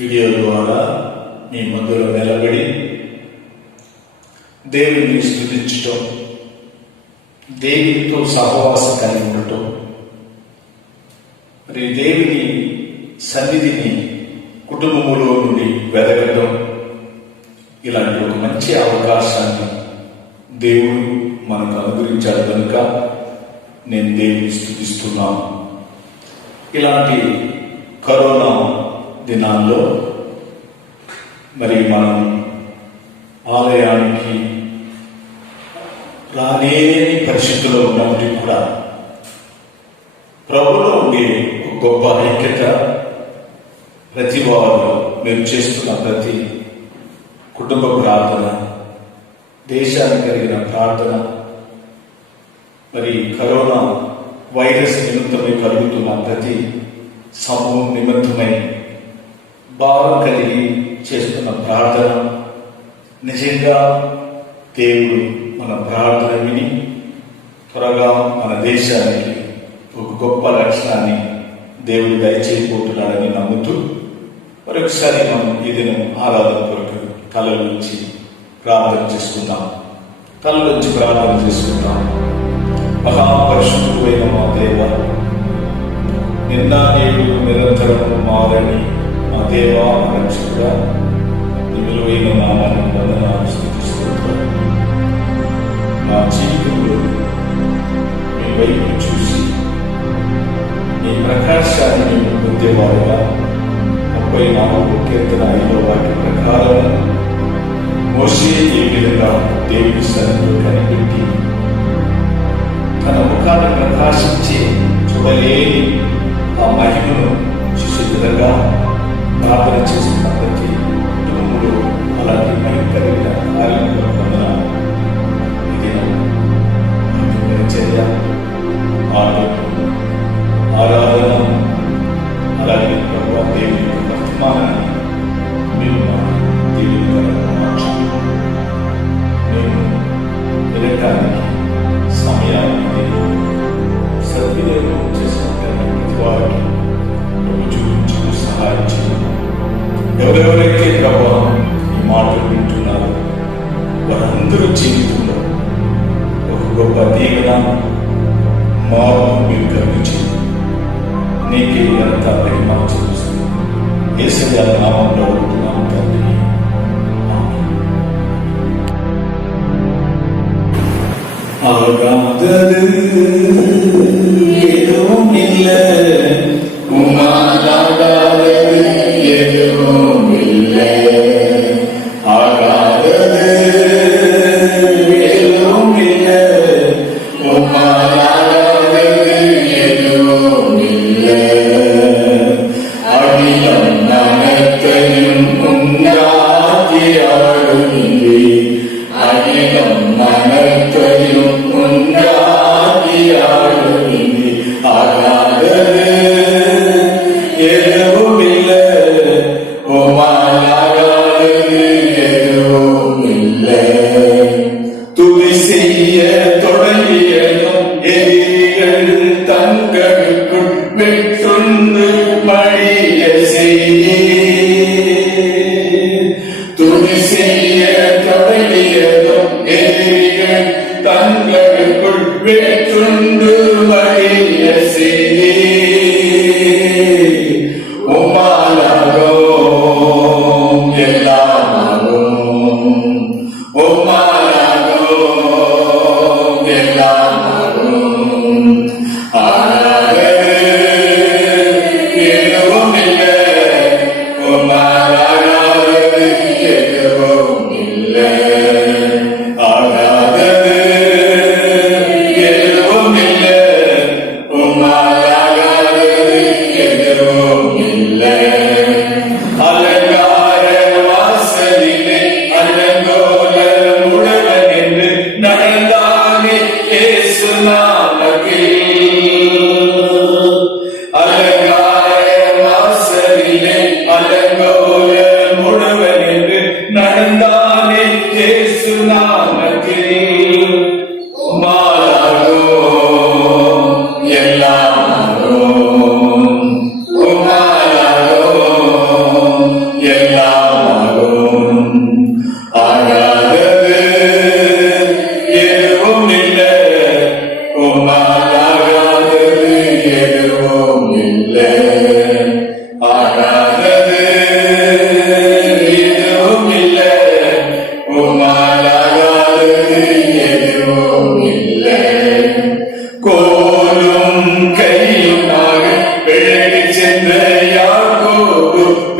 Video ద్వారా మీ మధ్యలో నిలబడి దేవుని స్తుతించటం, దేవునితో సహవాసం కలిగి ఉండటం, మరి దేవుని సన్నిధిని కుటుంబములో నుండి వెదగటం, ఇలాంటి ఒక మంచి అవకాశాన్ని దేవుడు మనకు అనుగ్రహించాడు కనుక నేను దేవుని స్తుతిస్తున్నాను. ఇలాంటి కరోనా దినాల్లో మరి మనం ఆలయానికి రాలేని పరిస్థితుల్లో ఉన్నప్పటికీ కూడా ప్రభులో ఉండే గొప్ప ఐక్యత, ప్రతి వారు మేము చేస్తున్న ప్రతి కుటుంబ ప్రార్థన, దేశానికి కలిగిన ప్రార్థన, మరి కరోనా వైరస్ నిమిత్తమై కలుగుతున్న ప్రతి సమూహం నిమిత్తమై భావం కలిగి చేస్తున్న ప్రార్థన, నిజంగా దేవుడు మన ప్రార్థన విని త్వరగా మన దేశానికి ఒక గొప్ప రక్షణాన్ని దేవుడు దయచేయబోతున్నాడని నమ్ముతూ మరొకసారి మనం ఈ దినం ఆరాధన కొరకు తల నుంచి ప్రార్థన చేసుకుందాం. మహాపరిశుద్ధుడైన మా దేవ, నిన్న నేడు నిరంతరం మారని మా దేవ, మా రక్షకుడా, నీ విలువైన నామాన్ని వందనాలు స్తుతిస్తున్నాను. నా జీవితంలో మీ వైపు చూసి మీ ప్రకాశాన్ని మేము పొందేవారుగా 34 కీర్తన 5వ వాక్య ప్రకారం మోషే ఈ విధంగా దేవుని సన్నిధిలో కనిపెట్టి తన ముఖాన్ని ప్రకాశించి చూడలేని ఆ మహిమను చూసే విధంగా ప్రార్థన చేస్తున్న ప్రతి కుటుంబంలో అలాంటి మహిమ కలిగిన కార్యంలో పొందనాలు. ఇది చర్య, ఆరాధన, అలాగే ప్రభావ దేవుని వర్తమానాన్ని మీరు దేవుని మేము వినటానికి సమయాన్ని సద్వినియోగం చేసుకుంటానికి వారికి చూపించు సహాయం చేయండి. ఎవరెవరైతే ప్రభావం ఈ మాటలు వింటున్నారో వారందరూ జీవితంలో ఒక గొప్ప దీవెన మార్పు మీరు కలిగించండి. నీకే ఎంత మహిమ చూపిస్తుంది. యేసయ్య నామములో ఉంటున్నాము తండ్రి. ஆகாதது எதுவும் இல்லை, உமாலாகாதது எதுவும் இல்லை. ஆகாதது எதுவும் இல்லை, உமாலாகாதது எதுவும் இல்லை. அகிலம் அனைத்தையும் உண்டாக்கி ஆளுகின்றி, அகிலம் அனைத்தையும் உண்டாக்கி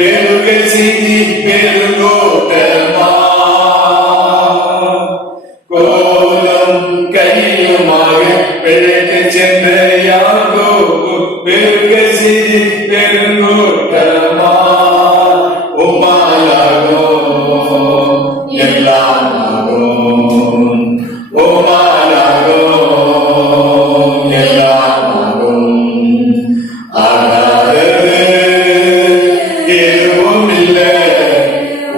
పెరుగసిది పెరుగోటమా கோலம் கையுமாக பிழைக்க சென்ற யாக்கோபு பெருக சிதி பெருங்கோட்டமா உமாலாகோ எல்லாமாகும் உமாலாகோ எல்லாமாகும் ஆகாதது எதுவும் இல்லை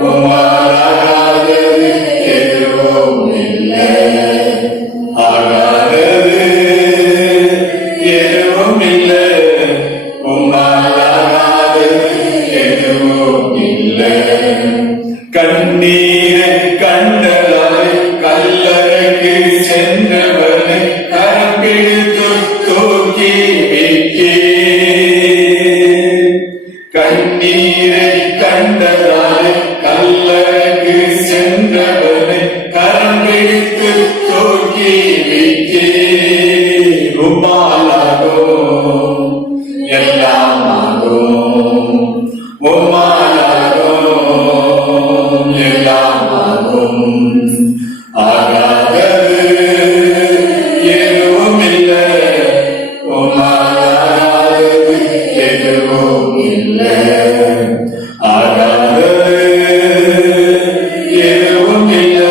உமாலாகாதது எதுவும் இல்லை ஆகாதது எதுவும் இல்லை உமாலாகாதது எதுவும் இல்லை கண்ணீரை கண்டலாய் கல்லறைக்கு சென்றவனை கரம் பிடித்து தூக்கி வைக்கே கண்ணீரை கண்டலாய் கல்லறைக்கு சென்றவனை கரம் பிடித்து தூக்கி வைக்கே உமாலாகோ எல்லாமாகும் உமாலாகோ எல்லாமாகும் ஆகாதது எதுவும் இல்லை உமாலாகாதது எதுவும் இல்லை ஆகாதது எதுவும் இல்லை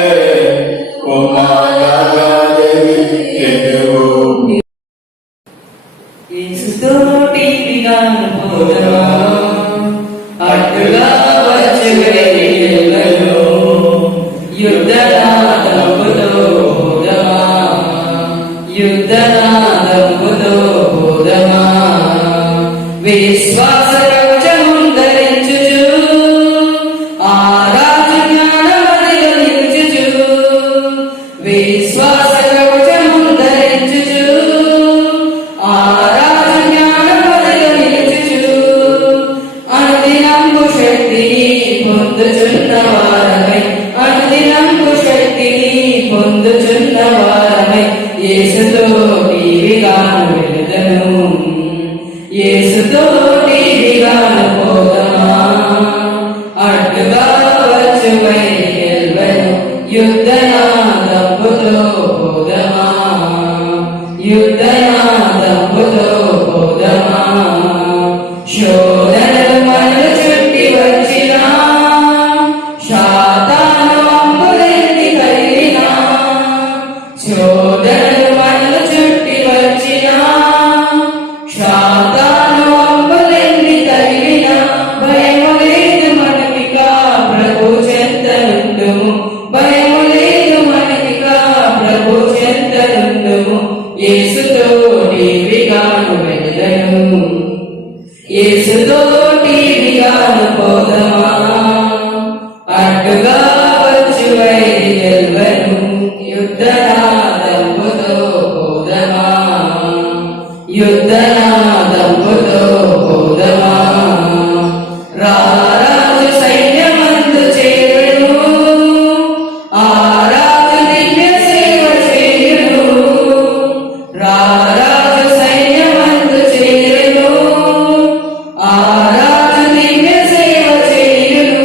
உமாலாகாதது எதுவும் యేసుతోటి విగాను పోదమా అడ్డుగా వచ్చువేయలను యుద్ధనాదముతో పోదమా యుద్ధనాదముతో పోదమా విశ్వాస కవచమును ధరించుచు ఆ రాజు జ్ఞానమదిగా నిలుచుచు విశ్వాస కవచమును ధరించుచు ఆ రాజు జ్ఞానమదిగా నిలుచుచు అనుదినంబు శక్తిని పొందుచున్న వారమై అనుదినంబు శక్తిని పొందుచున్న వారమై యేసుతోటి విగాను వెళుదను యేసుతోటి విగాను పోదమా అడ్డుగా వచ్చు వైరిగెల్వను యుద్ధనాదంబుతో పోదమా యుద్ధనాదంబుతో పోదమా శోధనలు మనలు చుట్టి వచ్చినా శాతాను వంపులెన్ని కలిగినా శోధనలు మనలు చుట్టి వచ్చినా శాతాను వంపులెన్ని కలిగినా భయము లేదు మనకికా ప్రభు చెంతనుందుము భయము లేదు మనకికా ప్రభు చెంతనుందుము యేసుతోటి విగాను వెళుదను యేసుతోటి విగాను పోదమా అడ్డుగా వచ్చు వైరిగెల్వను యుద్ధనాదంబుతో పోదమా యుద్ధనాదంబుతో పోదమా రారాజు సైన్యమందు చేరును ఆ రాజు దివ్య సేవ చేయును రారాజు సైన్యమందు చేరును ఆ రాజు దివ్య సేవ చేయును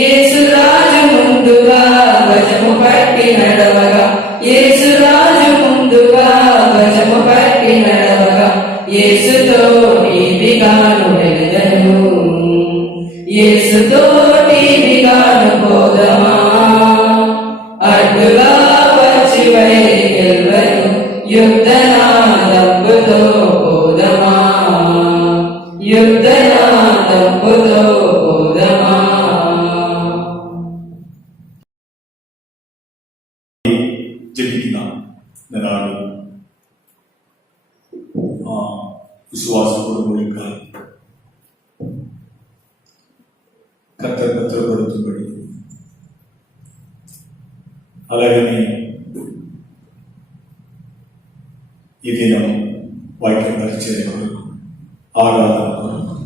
యేసు రాజు ముందుగా గజము పట్టి నడవగా యేసు రాజు ముందుగా గజము పట్టి నడవగా యేసుతోటి విగాను వెళుదను యేసుతోటి విగాను పోదమా అడ్డుగా వచ్చి వైరిగెల్వను యుద్ధనాదంబుతో పోదమా యుద్ధనాదంబుతో పోదమా ಜಪಿಸಿದ ನಾಡು ವಿಶ್ವಾಸ ಮೂಲಕ కత్తబడుతుబడి అలాగనే ఈ దినం వాక్య పరిచయం కొరకు ఆరాధన కొరకు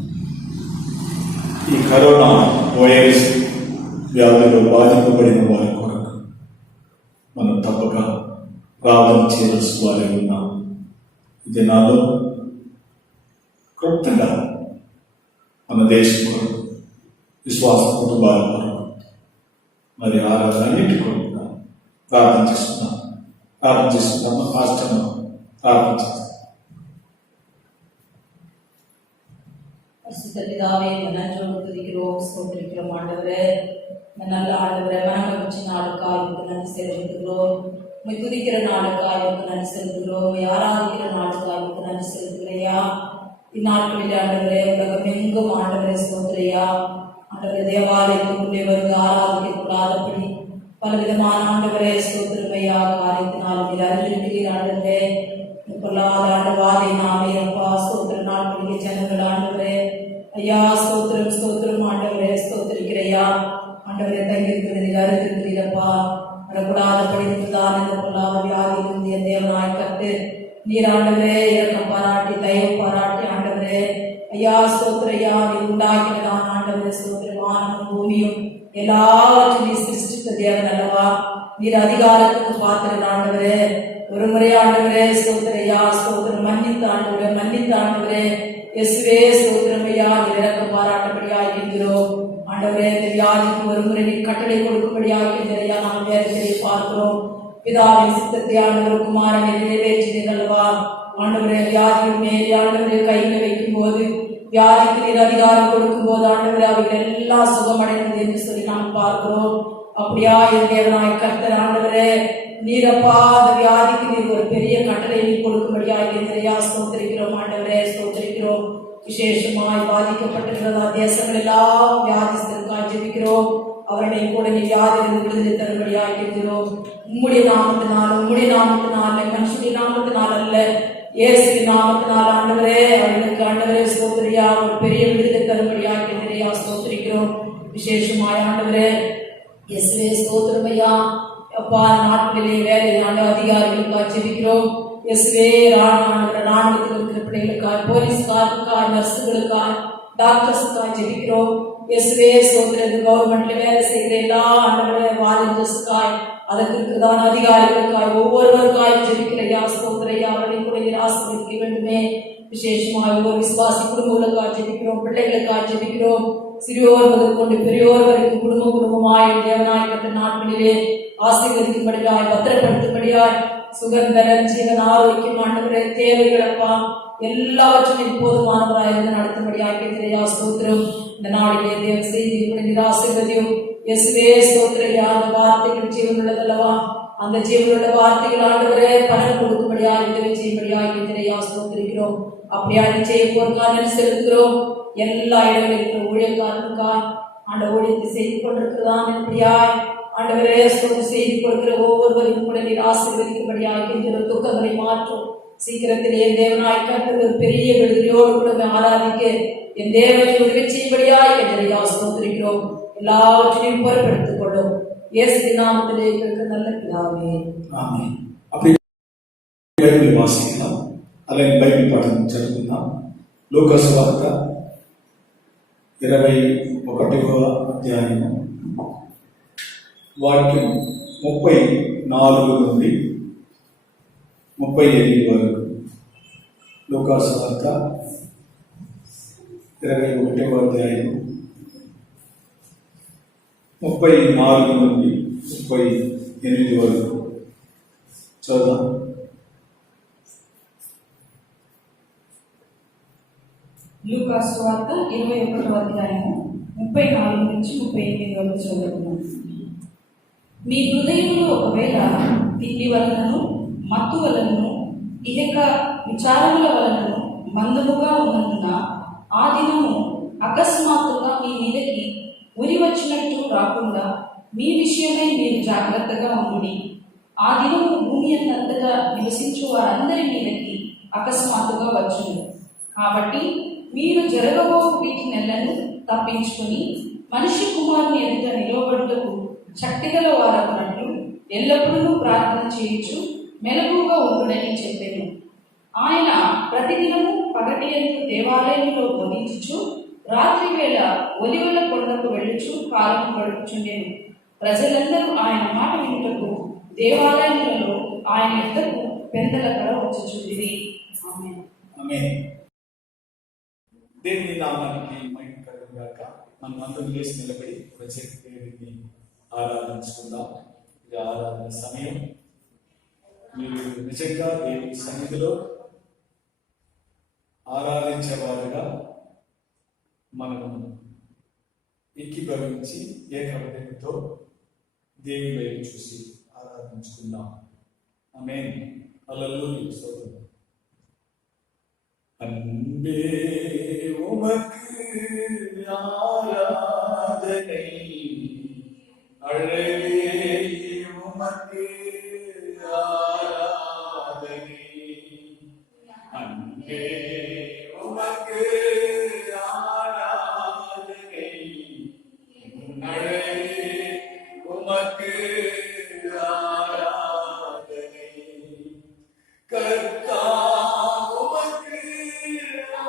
ఈ కరోనా వైరస్ వ్యాధిలో బాధింపబడిన వారి కొరకు మనం తప్పక ప్రార్థన చేయవలసి వారే ఉన్నాం. ఈ దినాల్లో క్లుప్తంగా మన దేశం కొరకు విశ్వాస కుటుంబాల కొరకు మరి ఆరాధనన్నిటి కొరకు ప్రార్థన చేస్తున్నాము రాష్ట్రంలో ప్రార్థన చేస్తాం. பரிசுத்த பிதாவே, நன்றோடு துதிக்கிறோம், ஸ்தோத்திரிக்கிறோம் ஆண்டவரே. இந்த நல்ல ஆண்டவரே, மனம் வச்சு நாளுக்காய் நன்றி செலுத்துகிறோம். உம்மை துதிக்கிற நாளுக்காய் நன்றி செலுத்துகிறோம். உம்மை ஆராதிக்கிற நாளுக்காய் நன்றி செலுத்துகிறையா. இந்நாட்களில் ஆண்டவரே, உலகம் எங்கும் ஆண்டவரே ஸ்தோத்திரையா. ஆண்டவரே, தேவாலயத்துக்குள்ளே வந்து ஆராதிக்க கூடாதபடி பலவிதமான ஆண்டவரே ஸ்தோத்திரமையா காரியத்தினால் நீர் அறிந்திருக்கிறீர் ஆண்டவரே. பொல்லாத ஆண்டவாதை நாமே அப்பா ஸ்தோத்திர நாட்களுக்கு ஜனங்கள் ஆண்டவரே ஐயா ஸ்தோத்திரம் ஸ்தோத்திரம் ஆண்டவரே ஸ்தோத்திரிக்கிறையா. ஆண்டவரே தங்கியிருக்கிறது நீர் அறிந்திருக்கிறீரப்பா. வரக்கூடாத படித்துதான் இந்த பொல்லாத வியாதியிலிருந்து என் தேவனாய் கட்டு நீர் ஆண்டவரே இறக்கம் பாராட்டி தயவு பாராட்டி ஆண்டவரே ஐயா ஸ்தோத்திரையா நீர் உண்டாக்கினதான் ஆண்டவரே ஸ்தோத்திரம் வானமும் பூமியும் எல்லாவற்றையும் நீர் சிருஷ்டித்த தேவன் அல்லவா. நீர் அதிகாரத்துக்கு பாத்திர ஆண்டவரே. ஒரு முறை ஆண்டவரே ஸ்தோத்திரையா ஸ்தோத்திரம் மன்னித்த ஆண்டவரே இயேசுவே ஸ்தோத்திரமையா இறக்க பாராட்டபடியாக இருக்கிறோம் ஆண்டவரே. இந்த வியாதிக்கு ஒரு முறை கட்டளை கொடுக்கும்படியாக இருக்கிறையா. நாம் வேதத்தை பார்க்கிறோம். பிதாவின் சித்தத்தை ஆண்டவர் குமாரனை நிறைவேற்றினீர்கள்வா. ஆண்டவரே வியாதியின் மேலே ஆண்டவரே கையில் வைக்கும் போது வியாதிக்கு நீர் அதிகாரம் கொடுக்கும் போது ஆண்டவரே அவைகள் எல்லாம் சுகமடைந்தது என்று சொல்லி நாம் பார்க்கிறோம். அப்படியா என் தேவனாய் கர்த்தர் ஆண்டவரே நீரப்பா அந்த வியாதிக்கு நீர் ஒரு பெரிய கட்டளை நீ கொடுக்கும்படியாக இருக்கிறையா. ஸ்தோத்திரிக்கிறோம் ஆண்டவரே ஸ்தோத்திரிக்கிறோம். விசேஷமாய் பாதிக்கப்பட்டிருக்கிறதா தேசங்கள் எல்லாம் வியாதிஸ்தருக்காய் ஜெபிக்கிறோம். அவர்களை கூட நீ வியாதியிலிருந்து விடுதலை தரும்படியாக இருக்கிறோம். உம்முடைய நாமத்தினால் மனுஷனுடைய நாமத்தினால் அல்ல இயேசுவின் நாமத்தினால் ஆண்டவரே அவர்களுக்கு ஆண்டவரே ஸ்தோத்திரியா ஒரு பெரிய விடுதலை தரும்படியாக இருக்கிறையா. ஸ்தோத்திரிக்கிறோம். விசேஷமாய் ஆண்டவரே இயேசுவே ஸ்தோத்திரமையா அப்பா நாட்களிலே வேலை ஆண்ட அதிகாரிகளுக்காக ஜெபிக்கிறோம். இயேசுவே ராணுவத்தில் இருக்கிற பிள்ளைகளுக்காக போலீஸ்காருக்காக நர்ஸுகளுக்காக டாக்டர்ஸுக்காக ஜெபிக்கிறோம். இயேசுவே ஸ்தோத்திரம் கவர்மெண்ட்ல வேலை செய்கிற எல்லா ஆண்டவரே வாலண்டியர்ஸுக்காய் அதற்கு இருக்கிறதான அதிகாரிகளுக்காய் ஒவ்வொருவருக்காய் ஜெபிக்கிறையா. ஸ்தோத்திரையா அவர்களை கூட நீர் ஆசீர்வதிக்க வேண்டுமே. விசேஷமாக ஒவ்வொரு விசுவாசி குடும்பங்களுக்காக ஜெபிக்கிறோம். பிள்ளைகளுக்காக ஜெபிக்கிறோம். சிறியோர் முதற்கொண்டு பெரியோர் வரைக்கும் குடும்பமாய் தேவனாய் கட்ட நாட்களிலே ஆசீர்வதிக்கும்படியாய் பத்திரப்படுத்தும்படியாய் சுகந்தரன் ஜீவன் ஆரோக்கியம் ஆண்டவரே தேவைகளப்பா எல்லாவற்றையும் போதுமானவராய் இருந்து நடத்தும்படியாய் கேட்கிறையா. ஸ்தோத்திரம். இந்த நாளிலே தேவ செய்தி ஆசீர்வதியும் இயேசுவே ஸ்தோத்திரையா. அந்த வார்த்தைகள் ஜீவன் உள்ளதல்லவா. அந்த ஜீவனுள்ள வார்த்தைகள் ஆண்டவரே பலன் கொடுக்கும்படியாய் உதவி செய்யும்படியாய் கேட்கிறையா. ஸ்தோத்திரிக்கிறோம். அப்படியா செய்ய போறதுக்காக செலுத்துகிறோம். எல்லா இடங்களில் இருக்கிற ஊழியக்காரனுக்காய் ஆண்ட ஊழியத்தை செய்து கொண்டிருக்கிறதான் எப்படியாய் ஆண்டவரே செய்து கொடுக்கிற ஒவ்வொருவரையும் கூட நீர் ஆசீர்வதிக்கும்படியாய் என்கிற துக்கங்களை மாற்றும். சீக்கிரத்திலே என் தேவனாய் கர்த்தர் ஒரு பெரிய விடுதலையோடு கூட ஆராதிக்க என் தேவனை உதவி செய்யும்படியாய் எதிரையா ஸ்தோத்திரிக்கிறோம். எல்லாவற்றையும் பொறுப்பெடுத்துக் கொள்ளும் இயேசு நாமத்திலே இருக்கிற நல்ல பிதாவே ஆமென். அப்படி బైబిల్ వాసిద్దాం. అలాగే బైబిల్ పాఠం చదువుకుందాం. లూకాసు వార్త 21వ అధ్యాయము వాక్యం 34 నుండి 38 వరకు. లూకాసు వార్త 21వ అధ్యాయము 34 నుండి 38 వరకు చదువుదాం. లూకాసు వార్త 21వ అధ్యాయము 34 నుంచి 38 వరకు చదువుతున్నాం. మీ హృదయంలో ఒకవేళ తిండి వలనను మత్తు వలనను ఇహక విచారముల వలనను మందముగా ఉన్నందున ఆ దినము అకస్మాత్తుగా మీ మీదకి ఉరి వచ్చినట్టు రాకుండా మీ విషయమై మీరు జాగ్రత్తగా ఉండుడి. ఆ దినము భూమి అంతగా నివసించు వారందరి మీదకి అకస్మాత్తుగా వచ్చును. కాబట్టి మీరు జరగబో వీటి నెలను తప్పించుకొని మనిషి కుమారుని ఎదుట నిలవబడుటకు శక్తిగల వారకున్నట్లు ఎల్లప్పుడూ ప్రార్థన చేయొచ్చు మెలకుగా ఉండునని చెప్పాను. ఆయన ప్రతిదినము పగటి యందు దేవాలయంలో బోధించుచు రాత్రి వేళ ఒలివల కొండకు వెళ్ళుచు కాలం గడుపుచుండెను. ప్రజలందరూ ఆయన మాట వినుటకు దేవాలయములలో ఆయన ఎద్దకు పెందలకడ వచ్చుచుండిరి. ఆమేన్. ఆమేన్. దేవుని నామానికి మహిమ కలుగును గాక. మనం అందరం లేచి నిలబడి ప్రత్యేక దేవుడిని ఆరాధించుకుందాం. ఇది ఆరాధన సమయం. మీరు నిజంగా దేవుని సన్నిధిలో ఆరాధించేవారుగా మనము ఏకీభవించి ఏకహృదయంతో దేవుని వైపు చూసి ఆరాధించుకుందాం. ఆమేన్. హల్లెలూయా. స్తోత్రం. அன்பே உமக்கு ஆராதனை, அழகே உமக்கு ஆராதனை, அன்பே உமக்கு ஆராதனை, அழகே உமக்கு ஆராதனை, கர்த்தா உமக்கு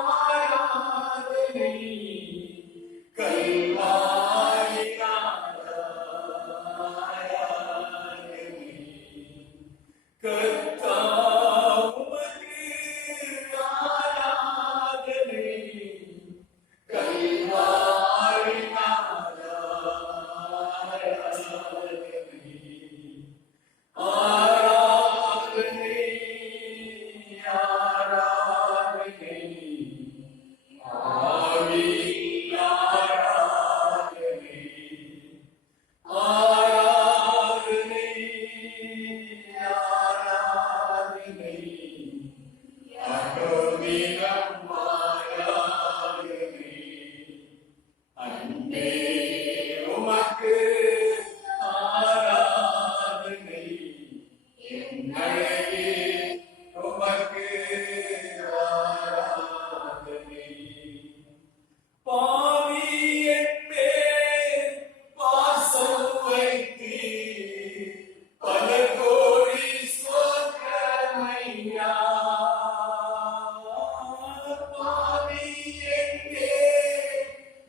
ஆராதனை, கல்வாரி ஆராதனை, கர்த்தா உமக்கு ஆராதனை, கல்வாரி ஆராதனை, ஆராதனை, ஆவியில் ஆராதனை, ஆராதனை, ஆராதனை, அகோபிலம் ஆராதனை, அன்பே உமக்கு ஆராதனை, அழகே உமக்கு ஆராதனை, பாவி என் மேல் பாசம் வைத்தீர், பல கோடி ஸ்தோத்திரமையா. பாவி என் மேல்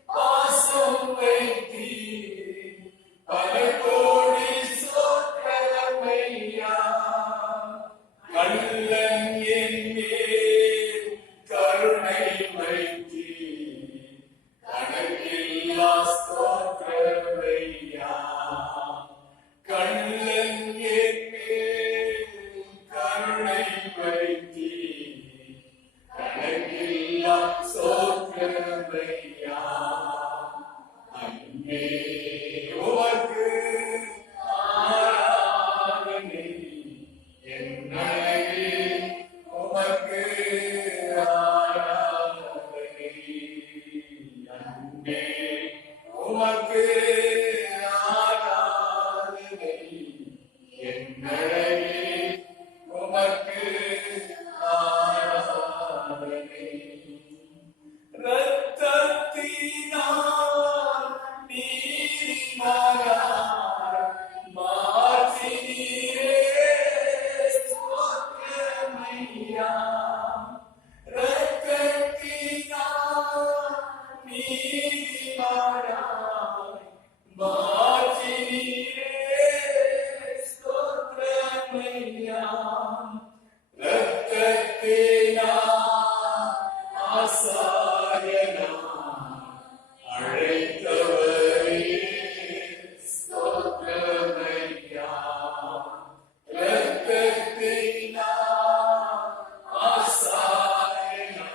பாசம் வைத்தீர், பல கோடி ஸ்தோத்திரமையா. கள்ளன் என் மேல் கருணை வைத்தீர், கணக்கில்லா ஸ்தோத்திரமையா. கள்ளன் என் மேல் கருணை வைத்தீர், கணக்கில்லா ஸ்தோத்திரமையா. அன்பே உமக்கு ஆராதனை, என் அழகே உமக்கு ஆராதனை, அன்பே உமக்கு ஆராதனை, என் அழகே உமக்கு ஆராதனை. இரத்தத்தினால் நீதிமானார் மாற்றினீரே ஸ்தோத்திரமையா. இரத்தத்தினால் நீதிமானார் மாற்றினீரே ஸ்தோத்திரமையா. இரத்தத்தினால் ஆசாரியனாய் அழைத்தவரே ஸ்தோத்திரமையா. இரத்தத்தினால் ஆசாரியனாய்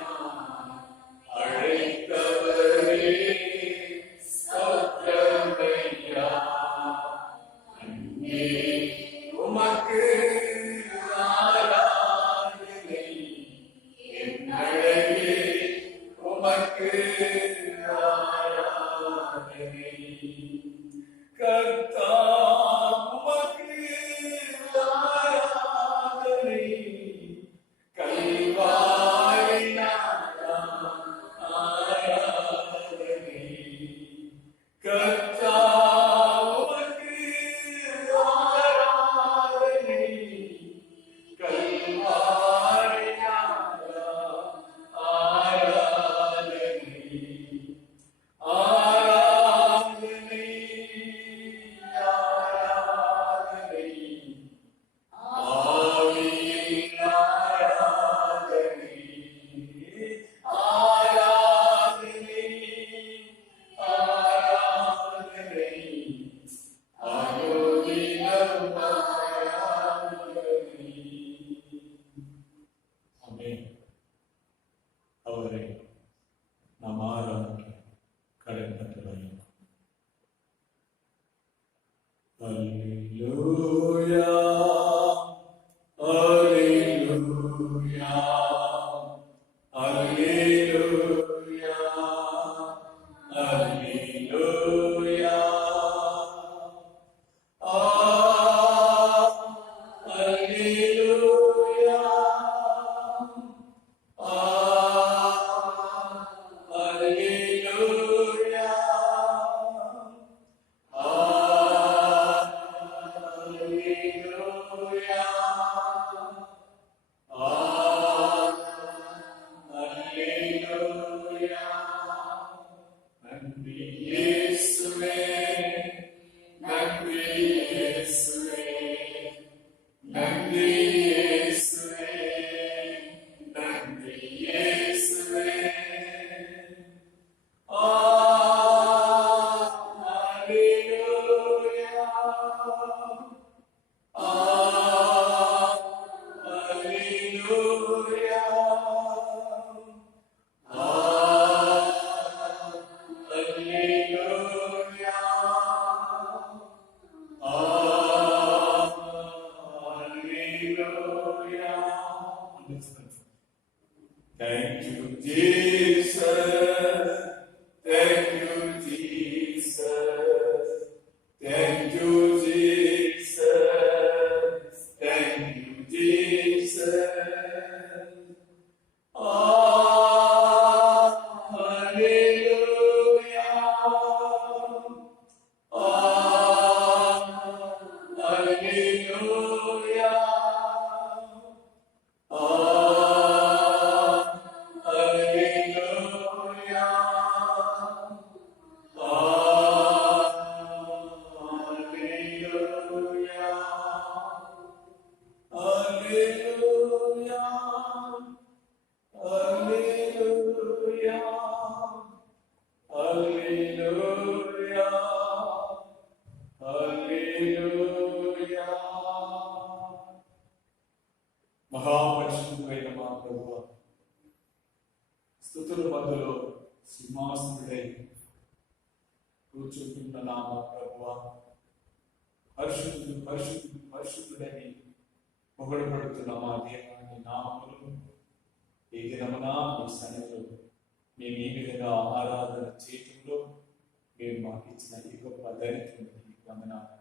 அழைத்தவரே ஸ்தோத்திரமையா. அன்பே உமக்கு ஆராதனை, என் அழகே உமக்கு ஆராதனை, கர்த்தா உமக்கு ஆராதனை, கல்வாரி ஆராதனை, கர்த்தா உமக்கு ஆராதனை, கல்வாரி ஆராதனை, ஆராதனை, ஆராதனை, ஆவியில் ஆராதனை, ஆராதனை, పొందుతున్నామా ప్రభువా? పరిశుద్ధుడు పరిశుద్ధుడు పరిశుద్ధుడని పొగడబడుతున్నామా దేవా? నీ నామములు ఈ దినమున మీ సన్నిధిలో మేము ఈ విధంగా ఆరాధన చేయటంలో మీరు మాకు ఇచ్చిన ఈ గొప్ప ధైర్యం వందనాలు.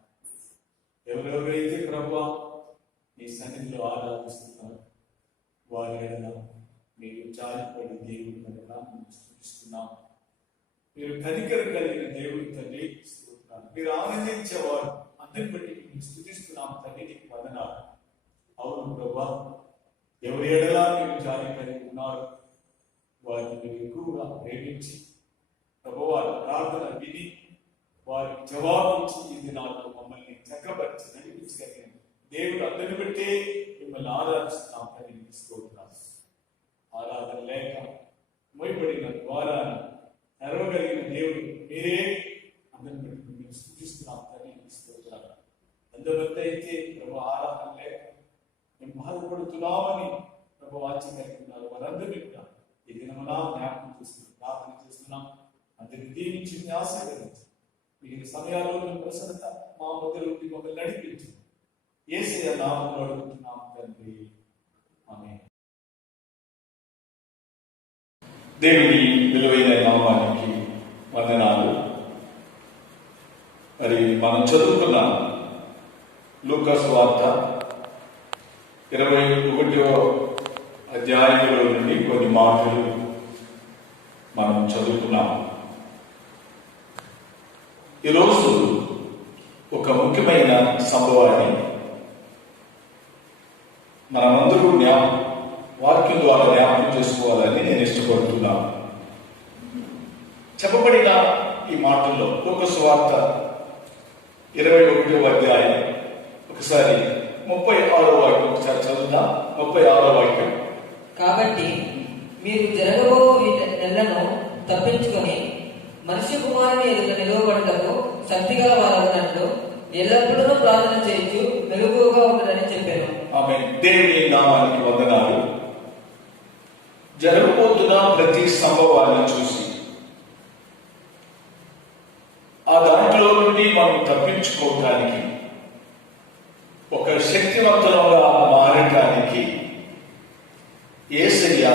ఎవరెవరైతే ప్రభువా మీ సన్నిధిలో ఆరాధిస్తున్నారు వారి ఎడల మీరు జాలిపడి దేవుడి కనుక మేము స్తుతిస్తున్నాం. మీరు కనికరం కలిగిన దేవుడి తండ్రి స్తుతిస్తున్నాను. మీరు ఆనందించేవారు అందరిని బట్టి మేము స్తుతిస్తున్నాం తండ్రి, నీకు వందనాలు. అవును ప్రభువా, ఎవరి ఎడలా మీరు జాలి కలిగి ఉన్నారు వారిని మీరు ఎక్కువగా ప్రేమించి ప్రభువా ప్రార్థన విని వారికి జవాబించి ఈ దినాల్లో మమ్మల్ని చక్కపరిచి నడిపించగలిగిన దేవుడు అందరిని బట్టే మిమ్మల్ని ఆరాధిస్తున్నాం అని స్తోత్రాలు. ఆరాధన లేక మొయ్యబడిన ద్వారా నెరవగలిగిన దేవుడు మీరే అందరిని బట్టి మేము స్తుతిస్తున్నాం అని స్తోత్రాలు. ఎంతమంది అయితే ప్రభు ఆరాధన లేక మేము బాధపడుతున్నామని ప్రభు వాక్యం కలిగి ఉన్నారు వారందరినీ కూడా ఈ దినమున జ్ఞాపకం చేస్తున్నాం, ప్రార్థన చేస్తున్నాం. అందరిని దీవించి ఆశీర్వదించి మిగిలిన సమయాల్లో మేము ప్రసన్నత మా మధ్యలో మమ్మల్ని నడిపించి యేసయ్య నామములో అడుగుతున్నాం తండ్రి, ఆమేన్. దేవుని విలువైన నామానికి వందనాలు. మరి మనం చదువుకున్న లూకా సువార్త 21వ అధ్యాయంలో నుండి కొన్ని మాటలు మనం చదువుకున్నాం. ఈరోజు ఒక ముఖ్యమైన సంభవాన్ని మనమందరూ వాక్యం ద్వారా జ్ఞాపకం చేసుకోవాలని నేను ఇష్టపడుతున్నాను. చెప్పబడిన ఈ మాటల్లో లూకా సువార్త 21వ అధ్యాయం ఒకసారి 36వ వాక్యం ఒకసారి చదువుదాం. 36వ వాక్యం. కాబట్టి మీరు జరగబో నెలను తప్పించుకొని మనుష్య కుమారుని ఎదుట నిలువబడటకు శక్తిగల వారన్నట్లు ఎల్లప్పుడూ ప్రార్థన చేయొచ్చు మెలుగుగా ఉంటుందని చెప్పాను. ఆమేన్. దేవుని నామానికి వందనాలు. జరగబోతున్న ప్రతి సంభవాన్ని చూసి ఆ దాంట్లో నుండి మనం తప్పించుకోవటానికి ఒక శక్తివంతంగా మారటానికి యేసయ్య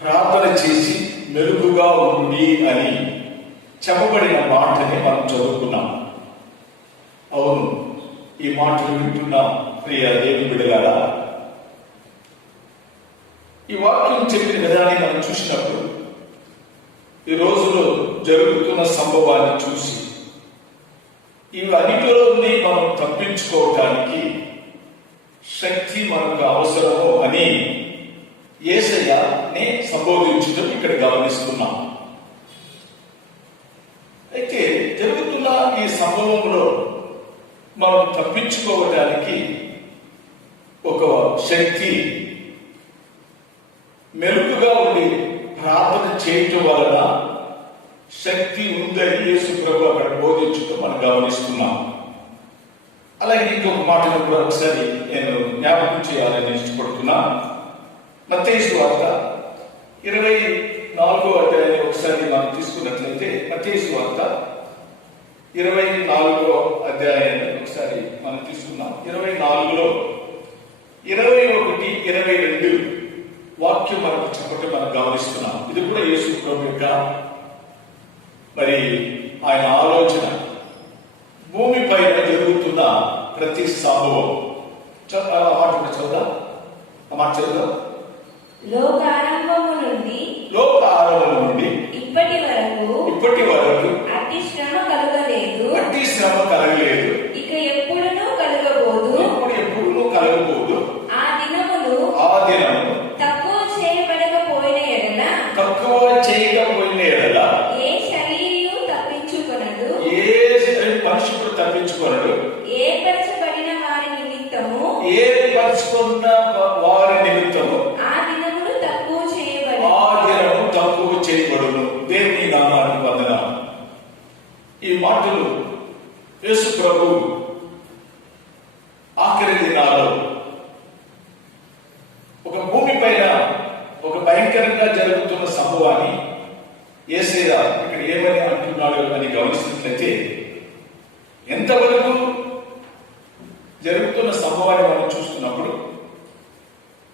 ప్రార్థన చేసి మెరుగుగా ఉండి అని చెప్పబడిన మాటని మనం చదువుకున్నాం. అవును, ఈ మాటలు వింటున్న ప్రియ దేవుని బిడ్డలారా, ఈ వాక్యం చెప్పిన విధానాన్ని మనం చూసినప్పుడు ఈ రోజులో జరుగుతున్న సంభవాన్ని చూసి ఇవన్నిటిలో నుండి మనం తప్పించుకోవటానికి శక్తి మనకు అవసరము అని యేసయ్యని సంబోధించడం ఇక్కడ గమనిస్తున్నాం. అయితే జరుగుతున్న ఈ సంభవంలో మనం తప్పించుకోవడానికి ఒక శక్తి మెరుగుగా ఉండి ప్రార్థన చేయటం వలన శక్తి ఉందని యేసు ప్రభు అక్కడ బోధించడం మనం గమనిస్తున్నాం. అలాగే ఇంకొక మాటను కూడా ఒకసారి నేను జ్ఞాపకం చేయాలని ఇష్టపడుతున్నా. మత్తయి సువార్త 24వ అధ్యాయాన్ని ఒకసారి మనం తీసుకున్నట్లయితే మత్తయి సువార్త 24వ అధ్యాయాన్ని ఒకసారి మనం తీసుకున్నాం. 24లో 21, 22 వాక్యం మనకు చెప్పటం మనం గమనిస్తున్నాం. ఇది కూడా యేసు ప్రభు యొక్క మరి ఆయన ఆలోచన. భూమి పైన జరుగుతున్న ప్రతి సంభవం ఆ మాట చదువుదాం. లోక ఆరంభము నుండి ఇప్పటి వరకు అట్టి శ్రమ కలగలేదు, ఇక ఎప్పుడునూ కలగబోదు. ఆ దినము తక్కువ చేయబడకపోయిన ఎడల ఏ శరీరము తప్పించుకొనడు, ఏర్పరచబడిన వారి నిమిత్తము ఆ దినమును తక్కువ చేయబడును. దేవుని నామానికి వందనాలు. ఈ మాటలు యేసు ప్రభు ఆఖరి దినాల్లో ఒక భూమి పైన ఒక భయంకరంగా జరుగుతున్న సంభవాన్ని యేసయ్య ఇక్కడ ఏమని అంటున్నాడు అని గమనిస్తే గమనించినట్లయితే ఎంతవరకు జరుగుతున్న సంభవాన్ని మనం చూస్తున్నప్పుడు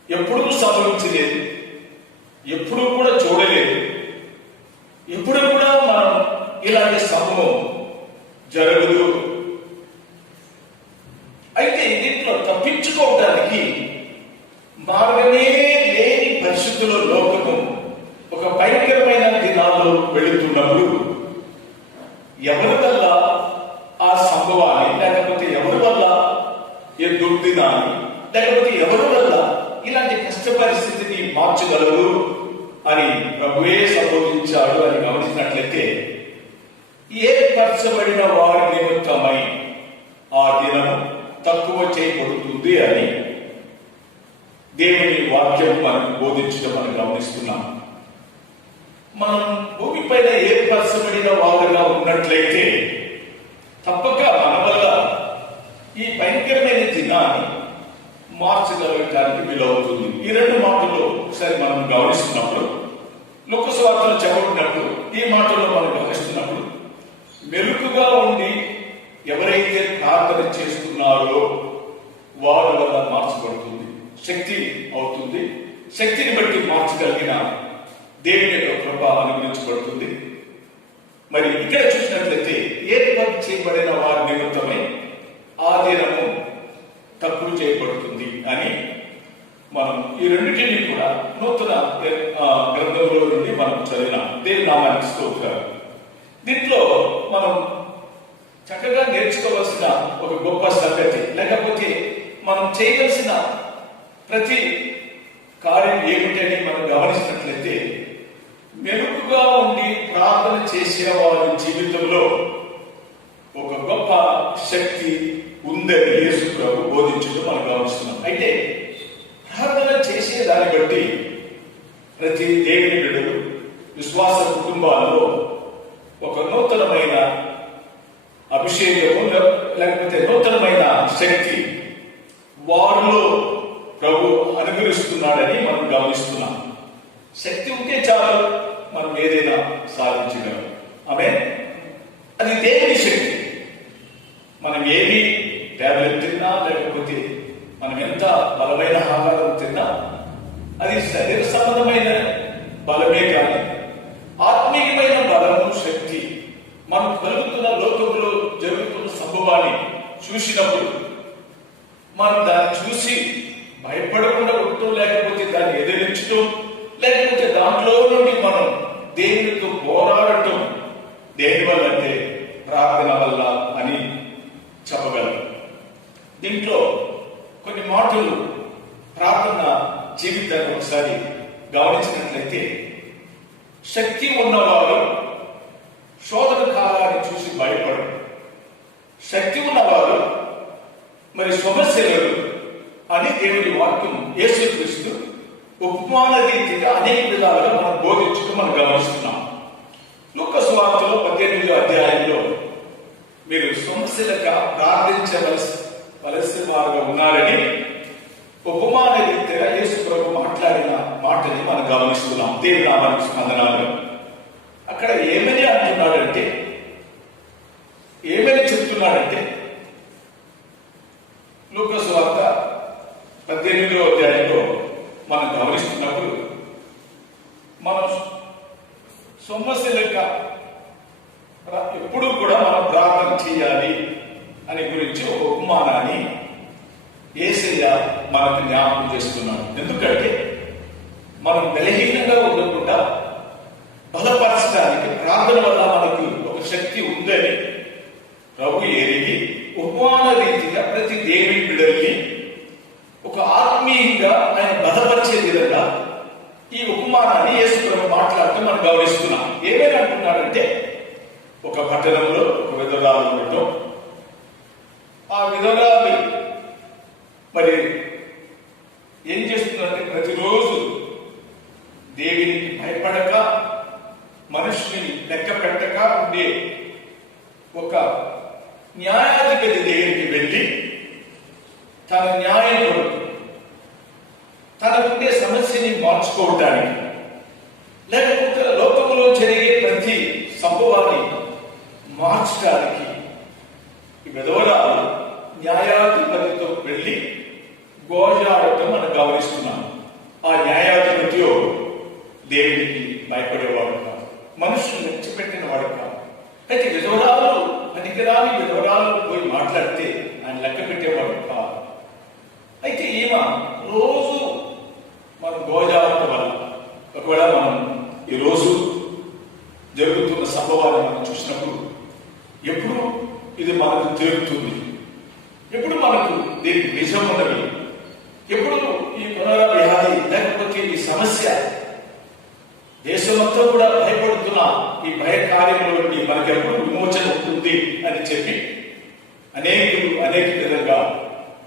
ఎప్పుడూ సంభవించలేదు, ఎప్పుడూ కూడా చూడలేదు, ఎప్పుడు కూడా మనం ఇలాంటి సంభవం జరగదు. అయితే దీంట్లో తప్పించుకోవడానికి మార్గమే లేని పరిస్థితుల్లో లోకము ఒక భయంకరమైన దినాల్లో వెళుతున్నప్పుడు ఎవరి వల్ల ఆ సంభవాన్ని, లేకపోతే ఎవరి వల్ల ఈ దుర్దినాన్ని, లేకపోతే ఎవరి వల్ల ఇలాంటి కష్ట పరిస్థితిని మార్చగలరు అని ప్రభువే సంబోధించాడు అని గమనించినట్లయితే, ఏర్పరచబడిన వారి నిమిత్తమై ఆ దినము తక్కువ చేయబడుతుంది అని దేవుని వాక్యం మనకు బోధించడం మనం గమనిస్తున్నాం. మనం భూమిపైన ఏర్పరచబడిన వారుగా ఉన్నట్లయితే తప్పక మన వల్ల ఈ భయంకరమైన దినాన్ని మార్చగలగటానికి వీలవుతుంది. ఈ రెండు మాటల్లో ఒకసారి మనం గమనిస్తున్నప్పుడు, లూకా సువార్తలో చెప్పబడినప్పుడు ఈ మాటల్లో మనం గమనిస్తున్నప్పుడు, మెలుకుగా ఉండి ఎవరైతే ప్రార్థన చేస్తున్నారో వారి వల్ల మార్చబడుతుంది, శక్తి అవుతుంది. శక్తిని బట్టి మార్చగలిగిన దేవుని యొక్క కృప అనుగ్రహించబడుతుంది. మరి ఇక్కడ చూసినట్లయితే ఏర్పాటు చేయబడిన వారి నిమిత్తమై ఆ దినము తక్కువ చేయబడుతుంది అని మనం ఈ రెండింటినీ కూడా నూతన గ్రంథంలో నుండి మనం చదివినాం. దేవుని నామానికి స్తోత్రాలు. దీంట్లో మనం చక్కగా నేర్చుకోవాల్సిన ఒక గొప్ప సంగతి, లేకపోతే మనం చేయవలసిన ప్రతి కార్యం ఏమిటని మనం గమనించినట్లయితే, మెలుగుగా ఉండి ప్రార్థన చేసే వారి జీవితంలో ఒక గొప్ప శక్తి ఉందని యేసు ప్రభు బోధించడం మనం గమనిస్తున్నాం. అయితే ప్రార్థన చేసే దాన్ని బట్టి ప్రతి దేవుని బిడ్డలు, విశ్వాస కుటుంబాల్లో ఒక నూతనమైన అభిషేకము, లేకపోతే నూతనమైన శక్తి వారిలో ప్రభు అనుగ్రహిస్తున్నాడని మనం గమనిస్తున్నాం. శక్తి ఉంటే చాలు మనం ఏదైనా సాధించగలం. ఆమేన్. అది దేవుని శక్తి. మనం ఏమి టాబ్లెట్ తిన్నా, లేకపోతే మనం ఎంత బలమైన ఆహారం తిన్నా అది శరీర సంబంధమైన బలమే కానీ ఆత్మీయమైన బలము, శక్తి మనం కలుగుతున్న లోకంలో జరుగుతున్న సంభవాన్ని చూసినప్పుడు మనం దాన్ని చూసి భయపడకుండా ఉండటం, లేకపోతే దాన్ని ఎదిరించడం, లేకపోతే దాంట్లో నుండి మనం దేవునితో పోరాడటం దేని వల్ల అంటే ప్రార్థన వల్ల అని చెప్పగలం. దీంట్లో కొన్ని మాటలు ప్రార్థన జీవితాన్ని ఒకసారి గమనించినట్లయితే, శక్తి ఉన్నవారు శోధన కాలాన్ని చూసి భయపడరు. శక్తి ఉన్నవారు మరి సమస్యలు అని దేవుని వాక్యం యేసుక్రీస్తు ఉపమాన రీతిగా అనేక విధాలుగా మనం బోధించడం మనం గమనిస్తున్నాం. లూకా సువార్తలో 18వ అధ్యాయంలో మీరు సమస్యలుగా ప్రార్థించవలసిన వారుగా ఉన్నారని ఉపమాన రీతిగా యేసు ప్రభు మాట్లాడిన మాటని మనం గమనిస్తున్నాం. దేవుని నామానికి స్పందనాలు. అక్కడ ఏమని అంటున్నాడంటే, ఏమని చెప్తున్నాడంటే, లూకా సువార్త 18వ అధ్యాయంలో మనం గమనిస్తున్నప్పుడు మనం సమస్యలుగా ఎప్పుడు కూడా మనం ప్రార్థన చేయాలి అని గురించి ఒక ఉపమానాన్ని యేసయ్య మనకు జ్ఞాపకం చేస్తున్నాడు. ఎందుకంటే మనం బలహీనంగా ఉండకుండా బలపరచడానికి ప్రార్థన వల్ల మనకు ఒక శక్తి ఉందని ప్రభు ఎరిగి ఉపమాన రీతిగా ప్రతి దేవుని బిడ్డల్ని ఒక ఆత్మీయంగా ఆయన బలపరిచే విధంగా ఈ ఉపమానాన్ని యేసు ప్రభు మాట్లాడుతూ మనం గమనిస్తున్నాం. ఏమైనా అంటున్నాడంటే, ఒక పట్టణంలో ఒక విధవరాలు ఉండటం, ఆ విధవరాలు మరి ఏం చేస్తుందంటే ప్రతిరోజు దేవునికి భయపడక, మనుషుని లెక్క పెట్టక ఉండే ఒక న్యాయాధిపతి దగ్గరికి వెళ్ళి తన న్యాయం కొరకు, తనకుండే సమస్యని మార్చుకోవటానికి, లేకపోతే లోకంలో జరిగే ప్రతి సంభవాన్ని మార్చ మార్చడానికి ఈ విధవరాలు న్యాయాధిపతితో వెళ్ళి గోజాడటం మనం గమనిస్తున్నాం. ఆ న్యాయాధిపతి దేవుడికి భయపడేవాడు కాదు, మనుషులు మెచ్చిపెట్టిన వాడు కాదు. అయితే విధవరాలు పనికిరాని విధవరాలు పోయి మాట్లాడితే ఆయన లెక్క పెట్టేవాడు కాదు. అయితే ఈమె రోజు మనం గోజాడటం వల్ల ఒకవేళ మనం ఈరోజు జరుగుతున్న సంభవాన్ని మనం చూసినప్పుడు ఎప్పుడు ఇది మనకు తేలుతుంది, ఎప్పుడు మనకు దీనికి నిజం ఉన్నది, ఎప్పుడు ఈ పునరావ్యాధి లేకపోతే ఈ సమస్య దేశమంతా కూడా భయపడుతున్న ఈ భయ కార్యంలో నుండి మనకు ఎప్పుడు విమోచన ఉంటుంది అని చెప్పి అనేక విధంగా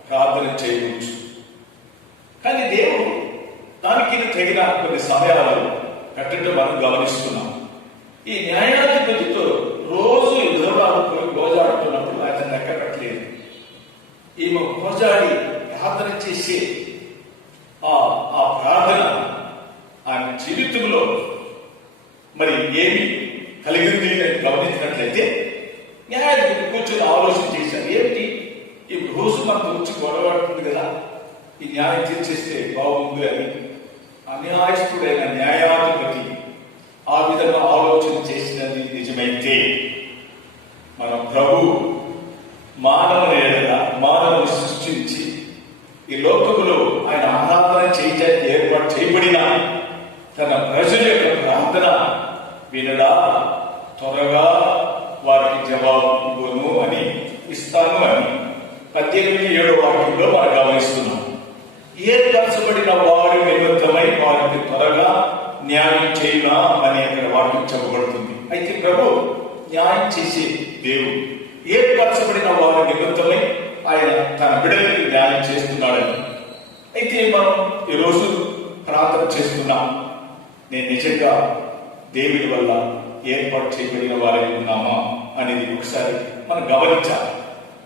ప్రార్థన చేయవచ్చు. కానీ దేవుడు దానికి తగిన కొన్ని సమయాలు కట్టడం మనం గమనిస్తున్నాం. ఈ న్యాయాధిపతితో రోజు విధవరాలు పోయి గోజాడుతున్నప్పుడు ఆయన లెక్క కట్టలేదు. ఈమె గోజాడి ప్రార్థన చేసే ఆ ప్రార్థన ఆయన జీవితంలో మరి ఏమి కలిగింది అని గమనించినట్లయితే న్యాయాధిపతి కూర్చొని ఆలోచన చేశారు. ఏమిటి ఈ రోజు మనకు వచ్చి గొడవడుతుంది కదా, ఈ న్యాయం తీర్చేస్తే బాగుంది అని అన్యాయస్తుడైన న్యాయాధిపతి ఆ విధంగా ఆలోచన చేసినది నిజమైతే మన ప్రభు మానవుని సృష్టించి ఈ లోకములో ఆయన ఆరాధన చేయడానికి ఏర్పాటు చేయబడిన తన ప్రజల యొక్క ప్రార్థన వినడా, త్వరగా వారికి జవాబు ఇస్తాను అని 18:7 వాక్యంలో మనం గమనిస్తున్నాం. ఏర్పరచబడిన వారి నిమిత్తమై వారికి త్వరగా న్యాయం చేయనా అని అక్కడ వాక్యం చెప్పబడుతుంది. అయితే ప్రభు న్యాయం చేసే దేవుడు, ఏర్పరచబడిన వారి నిమిత్తమై ఆయన తన బిడ్డలకు న్యాయం చేస్తున్నాడని. అయితే మనం ఈరోజు ప్రార్థన చేస్తున్నాం, నేను నిజంగా దేవుడి వల్ల ఏర్పాటు చేయబడిన వారికి ఉన్నామా అనేది ఒకసారి మనం గమనించాలి.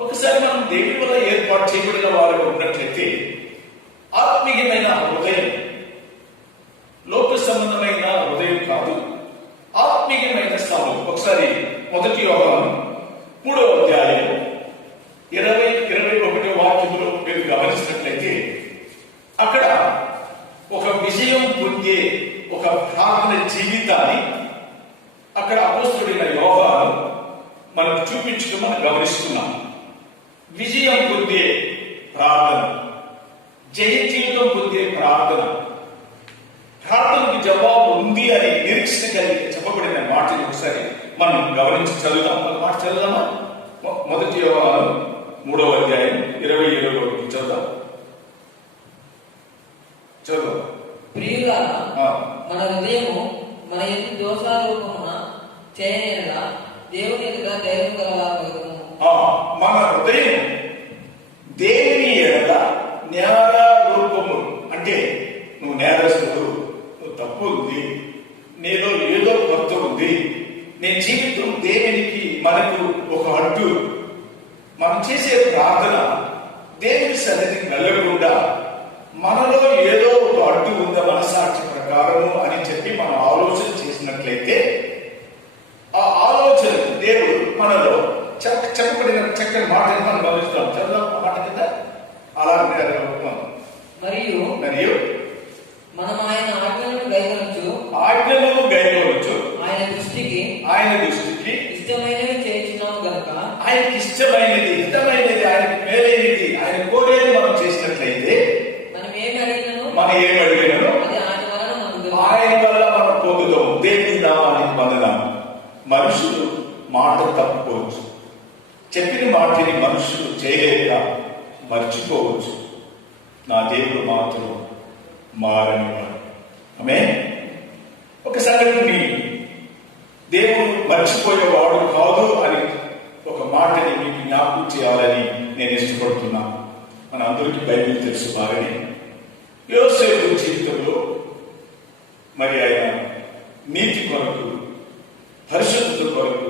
ఒకసారి మనం దేవుడి వల్ల ఏర్పాటు చేయబడిన వారికి ఉన్నట్లయితే ఆత్మీయమైన హృదయం, లోక సంబంధమైన హృదయం కాదు, ఆత్మీయమైన స్థలం. ఒకసారి 1 యోహాను 3వ అధ్యాయం 20-21 వాక్యంలో మీరు గమనించినట్లయితే అక్కడ ఒక విజయం పొందే ఒక ప్రార్థన జీవితాన్ని అక్కడ అపోస్తలుడైన యోహాను మనకు చూపించడం మనం గమనిస్తున్నాం. విజయం పొందే ప్రార్థన, జయ జీవితం పొందే ప్రార్థన, ప్రార్థనకు జవాబు ఉంది అని నిరీక్షణ కలిగి చెప్పబడిన మాటలు ఒకసారి మనం గమనించి చదువుదాం. ఒక మాట చదువుదామా? 1 యోహాను 3వ అధ్యాయం 27 చదువుదాం. ప్రియులారా, మన హృదయము మన ఎదుటి దోషారూపమున చేయనేలా దేవుని ఎదుట ధైర్యం కలగలగము. మన హృదయం దేవుని ఎదుట న్యాయారూపము అంటే నువ్వు నేరస్తుడు, నువ్వు తప్పు ఉంది, నీలో ఏదో కొత్త ఉంది, నీ జీవితం దేవునికి మనకు ఒక అడ్డు. మనం చేసే ప్రార్థన దేవుని సన్నిధికి వెళ్ళకుండా మనలో ఏదో ఒక అడ్డు ఉందా మనసాక్షి ప్రకారము అని చెప్పి మనం ఆలోచన చేసినట్లయితే ఆ ఆలోచన దేవుడు మనలో చెప్పబడిన చక్కని మాటలు మనం గమనిస్తాం. చదువు మాట కింద అలాగే మరియు మనం ఆయన ఆజ్ఞలను గైకొనొచ్చు ఆయన దృష్టికి ఇష్టమైనవి చేయించున్నాము గనుక, ఆయనకి ఇష్టమైనది, హితమైనది, ఆయనకి మేలైనది, ఆయన కోరేది మనం చేసినట్లయితే మనం ఏమి అడిగినను ఆయన వల్ల మనం పొందుతాం. దేవుని నామానికి వందనాం. మనుషులు మాట తప్పుకోవచ్చు, చెప్పిన మాటని మనుషులు చేయలేక మర్చిపోవచ్చు, నా దేవుడు మాత్రం మారని వాడు. ఆమేన్. ఒక సంగతిని దేవుడు మర్చిపోయేవాడు కాదు అని ఒక మాటని మీకు జ్ఞాపకం చేయాలని నేను ఇష్టపడుతున్నాను. మన అందరికీ బైబిల్ తెలుసు బాగానే. యోసేపు జీవితంలో మరి ఆయన నీతి కొరకు, పరిశుద్ధత కొరకు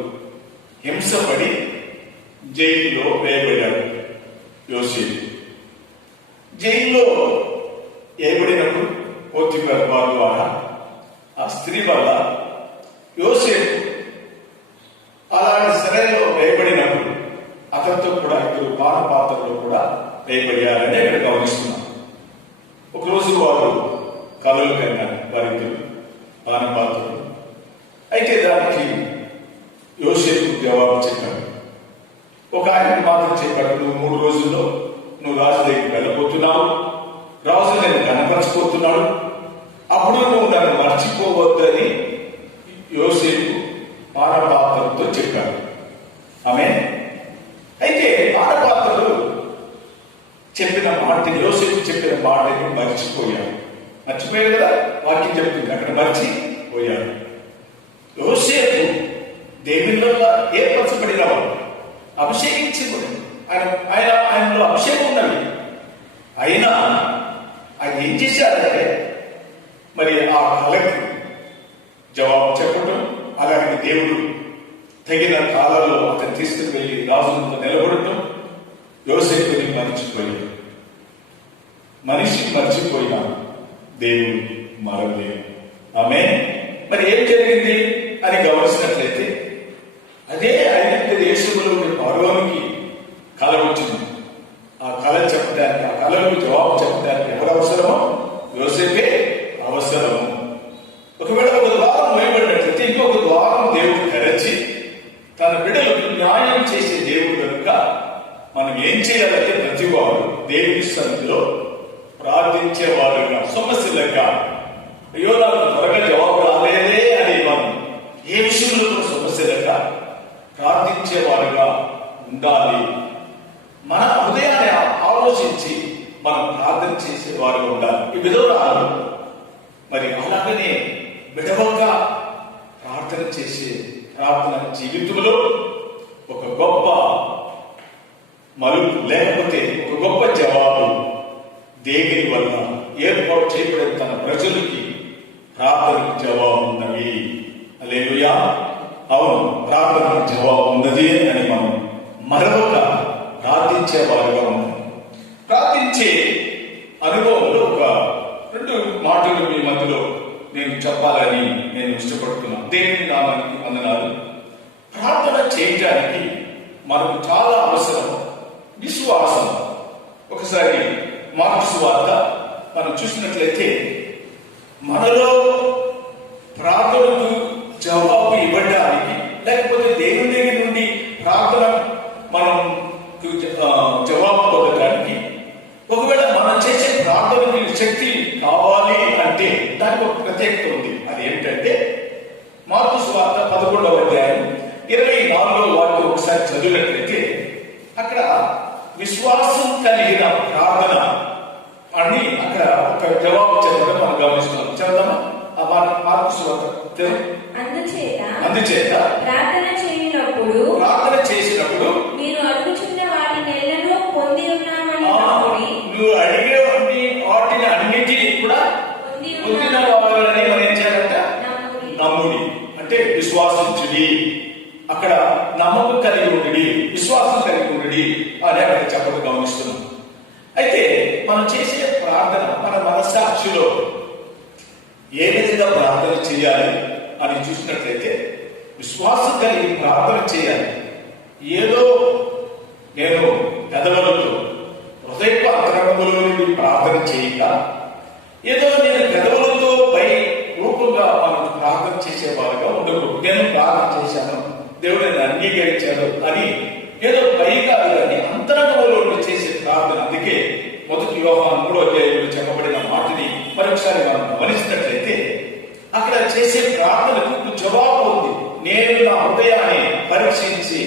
హింసపడి జైలులో వేయబడ్డాడు. యోసేపు జైల్లో వేయబడినప్పుడు పోతిఫర్ వారి ద్వారా ఆ స్త్రీ వల్ల యోసేపు అలాంటి సరైన అక్కడితో కూడా ఇద్దరు పాన పాత్రలో కూడా వేయబడియారని ఇక్కడ గమనిస్తున్నాం. ఒకరోజు వారు కలలు కన్నారు వారిద్దరు పాన పాత్రలు. అయితే దానికి యోసేపు జవాబు చెప్పాడు. ఒక ఆయన మాత్రం చెప్పాడు, నువ్వు 3 రోజుల్లో నువ్వు రాజు దగ్గరికి వెళ్ళబోతున్నావు, రాజు నేను కనపరచిపోతున్నాడు, అప్పుడు నువ్వు నన్ను మర్చిపోవద్దని యోసేపు పానపాత్రతో చెప్పాడు. ఆమె అయితే పానపాత్రలు చెప్పిన మాటని, యోసేపు చెప్పిన మాటని మర్చిపోయాడు కదా, వాక్యం చెప్తుంది అక్కడ మర్చిపోయాడు. యోసేపు దేవునిలో ఏర్పరచబడినవాడు, అభిషేకించి ఆయనలో అభిషేకం ఉన్నది. అయినా ఆయన ఏం చేశారంటే మరి ఆ కళకి జవాబు చెప్పటం, అలాగే దేవుడు తగిన కాలంలో అతను తీసుకుని వెళ్ళి రాజులతో నిలబడటం యోసేపుని మర్చిపోయాడు. మనిషి మర్చిపోయినా దేవుడు మరవలేదు. ఆమె మరి ఏం జరిగింది అని గమనించినట్లయితే అదే ఐగుప్తు దేశంలో ఫరోనికి కళ వచ్చింది. ఆ కళ చెప్పడానికి, ఆ కళకు జవాబు చెప్పడానికి ఎవరు అవసరమో? యోసేపే అవసరము. ఒకవేళ ఒక ద్వారం మూయబడినట్లయితే ఇంకొక ద్వారం దేవుడు తెరచి తన బిడ్డలకు న్యాయం చేసే దేవుడు కనుక మనం ఏం చేయాలంటే ప్రతివాడు దేవుని సన్నిధిలో ప్రార్థించేవాడుగా, సమస్యలుగా, అయ్యో నాకు త్వరగా జవాబు రాలేదే అని మనం ఏ విషయంలో సమస్యలుగా ప్రార్థించేవాడుగా ఉండాలి. మన హృదయాన్ని ఆలోచించి మనం ప్రార్థన చేసేవారుగా ఉండాలి. ఈ విధవరాలు మరి అలాగనే విడవగా ప్రార్థన చేసే ప్రార్థన జీవితంలో ఒక గొప్ప మలుపు, లేకపోతే ఒక గొప్ప జవాబు దేవుని వల్ల ఏర్పాటు చేయబడిన తన ప్రజలకి ప్రార్థనకు జవాబు ఉన్నవి. హల్లెలూయా. అవును, ప్రార్థనకు జవాబు ఉన్నది అని మనం మరొక ప్రార్థించేవారుగా ఉన్నాం. ప్రార్థించే అనుభవంలో ఒక 2 మాటలు మీ మధ్యలో నేను చెప్పాలని నేను ఇష్టపడుతున్నాను. దేవుని నామానికి వందనాలు. ప్రార్థన చేయడానికి మనకు చాలా అవసరం విశ్వాసం. ఒకసారి మార్కు సువార్త మనం చూసినట్లయితే మనలో ప్రార్థనకు జవాబు ఇవ్వడానికి, లేకపోతే దేవుని దగ్గర నుండి ప్రార్థన మనం జవాబు పొందడానికి, ఒకవేళ మనం చేసే ప్రార్థనకి శక్తి కావాలి అంటే దానికి ఒక ప్రత్యేకత ఉంది. అది ఏమిటంటే మార్కు సువార్త 11వ అధ్యాయం 24వ వాక్యం ఒకసారి చదివినట్లయితే అక్కడ విశ్వాసం కలిగిన ప్రార్థన అని అక్కడ ఒక జవాబు చెప్పడం మనం గమనిస్తున్నాం. చదువుతామా ఆ మార్కు సువార్త? అందుచేత ప్రార్థన చేసినప్పుడు మీరు అడుగుచున్న వాటిని పొంది ఉన్నామని నువ్వు అడిగేవాటిని వాటిని అన్నిటినీ కూడా పొందిన వారని మనం ఏం చేయాలంట? నమ్ముడి అంటే విశ్వాసించుడి. అక్కడ నమ్మకం కలిగి ఉండి, విశ్వాసం కలిగి ఉండి అని అక్కడ చెప్పడం గమనిస్తున్నాం. అయితే మనం చేసే ప్రార్థన మన మనస్సాక్షిలో ఏ విధంగా ప్రార్థన చేయాలి అని చూసినట్లయితే విశ్వాసం కలిగి ప్రార్థన చేయాలి. ఏదో నేను పెదవులతో హృదయపు అంతరంగంలో నుండి ప్రార్థన చేయక, ఏదో నేను పెదవులతో పై రూపంగా మనం ప్రార్థన చేసేవారుగా ఉండకూడదు. నేను ప్రార్థన చేశాను, దేవుడు నన్ను అంగీకరించాడు అని ఏదో పైగా కానీ అంతరంగంలో చేసే ప్రార్థన. అందుకే 1 యోహాను 3వ అధ్యాయంలో చెప్పబడిన మాటని మరొకసారి మనం గమనించినట్లయితే అక్కడ చేసే ప్రార్థనకు జవాబు ఉంది. నేను నా హృదయాన్ని పరీక్షించి,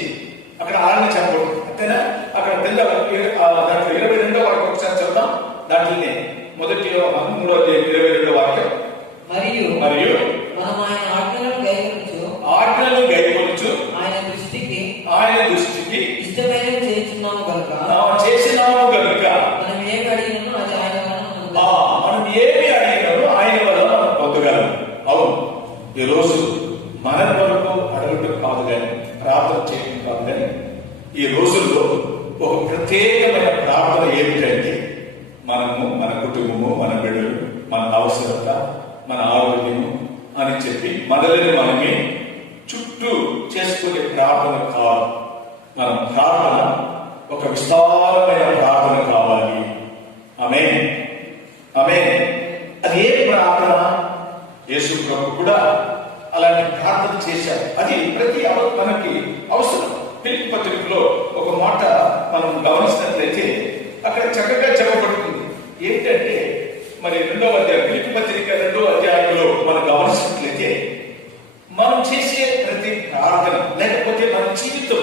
అక్కడ అలానే చెప్పడం అంతేనా? అక్కడ దాంట్లో 22వ వాక్యం ఒకసారి చెప్తాం. దాంట్లోనే 1 యోహాను 3వ అధ్యాయం 22వ వాక్యం, మరియు మనం ఆయన ఆజ్ఞలను గైకొనుచు ఆయన దృష్టికి ఇష్టమైనవి చేస్తున్నాము కనుక మనం ఏమి అడిగినామో ఆయన వల్ల మనం పొందగలం. అవును, ఈ రోజు మన వరకు అడగటం కాదు కానీ, ప్రార్థన చేయడం కాదు కానీ, ఈ రోజుల్లో ఒక ప్రత్యేకమైన ప్రార్థన ఏమిటంటే మనము, మన కుటుంబము, మన బిడ్డలు, మన అవసరత, మన ఆరోగ్యము అని చెప్పి మనల్ని మనమే చుట్టూ చేసుకునే ప్రార్థన కాదు. మన ప్రార్థన విస్తారమైన ప్రార్థన కావాలి. ఆమేన్, ఆమేన్. అది ఏ ప్రార్థన? యేసు ప్రభు కూడా అలాంటి ప్రార్థన చేశారు. అది మనకి అవసరం. ఫిలిప్పీ పత్రికలో ఒక మాట మనం గమనించినట్లయితే అక్కడ చక్కగా చెప్పబడుతుంది. ఏంటంటే మరి 2వ అధ్యాయం, ఫిలిప్పీ పత్రిక 2వ అధ్యాయంలో మనం గమనించినట్లయితే మనం చేసే ప్రతి ప్రార్థన లేకపోతే మన జీవితం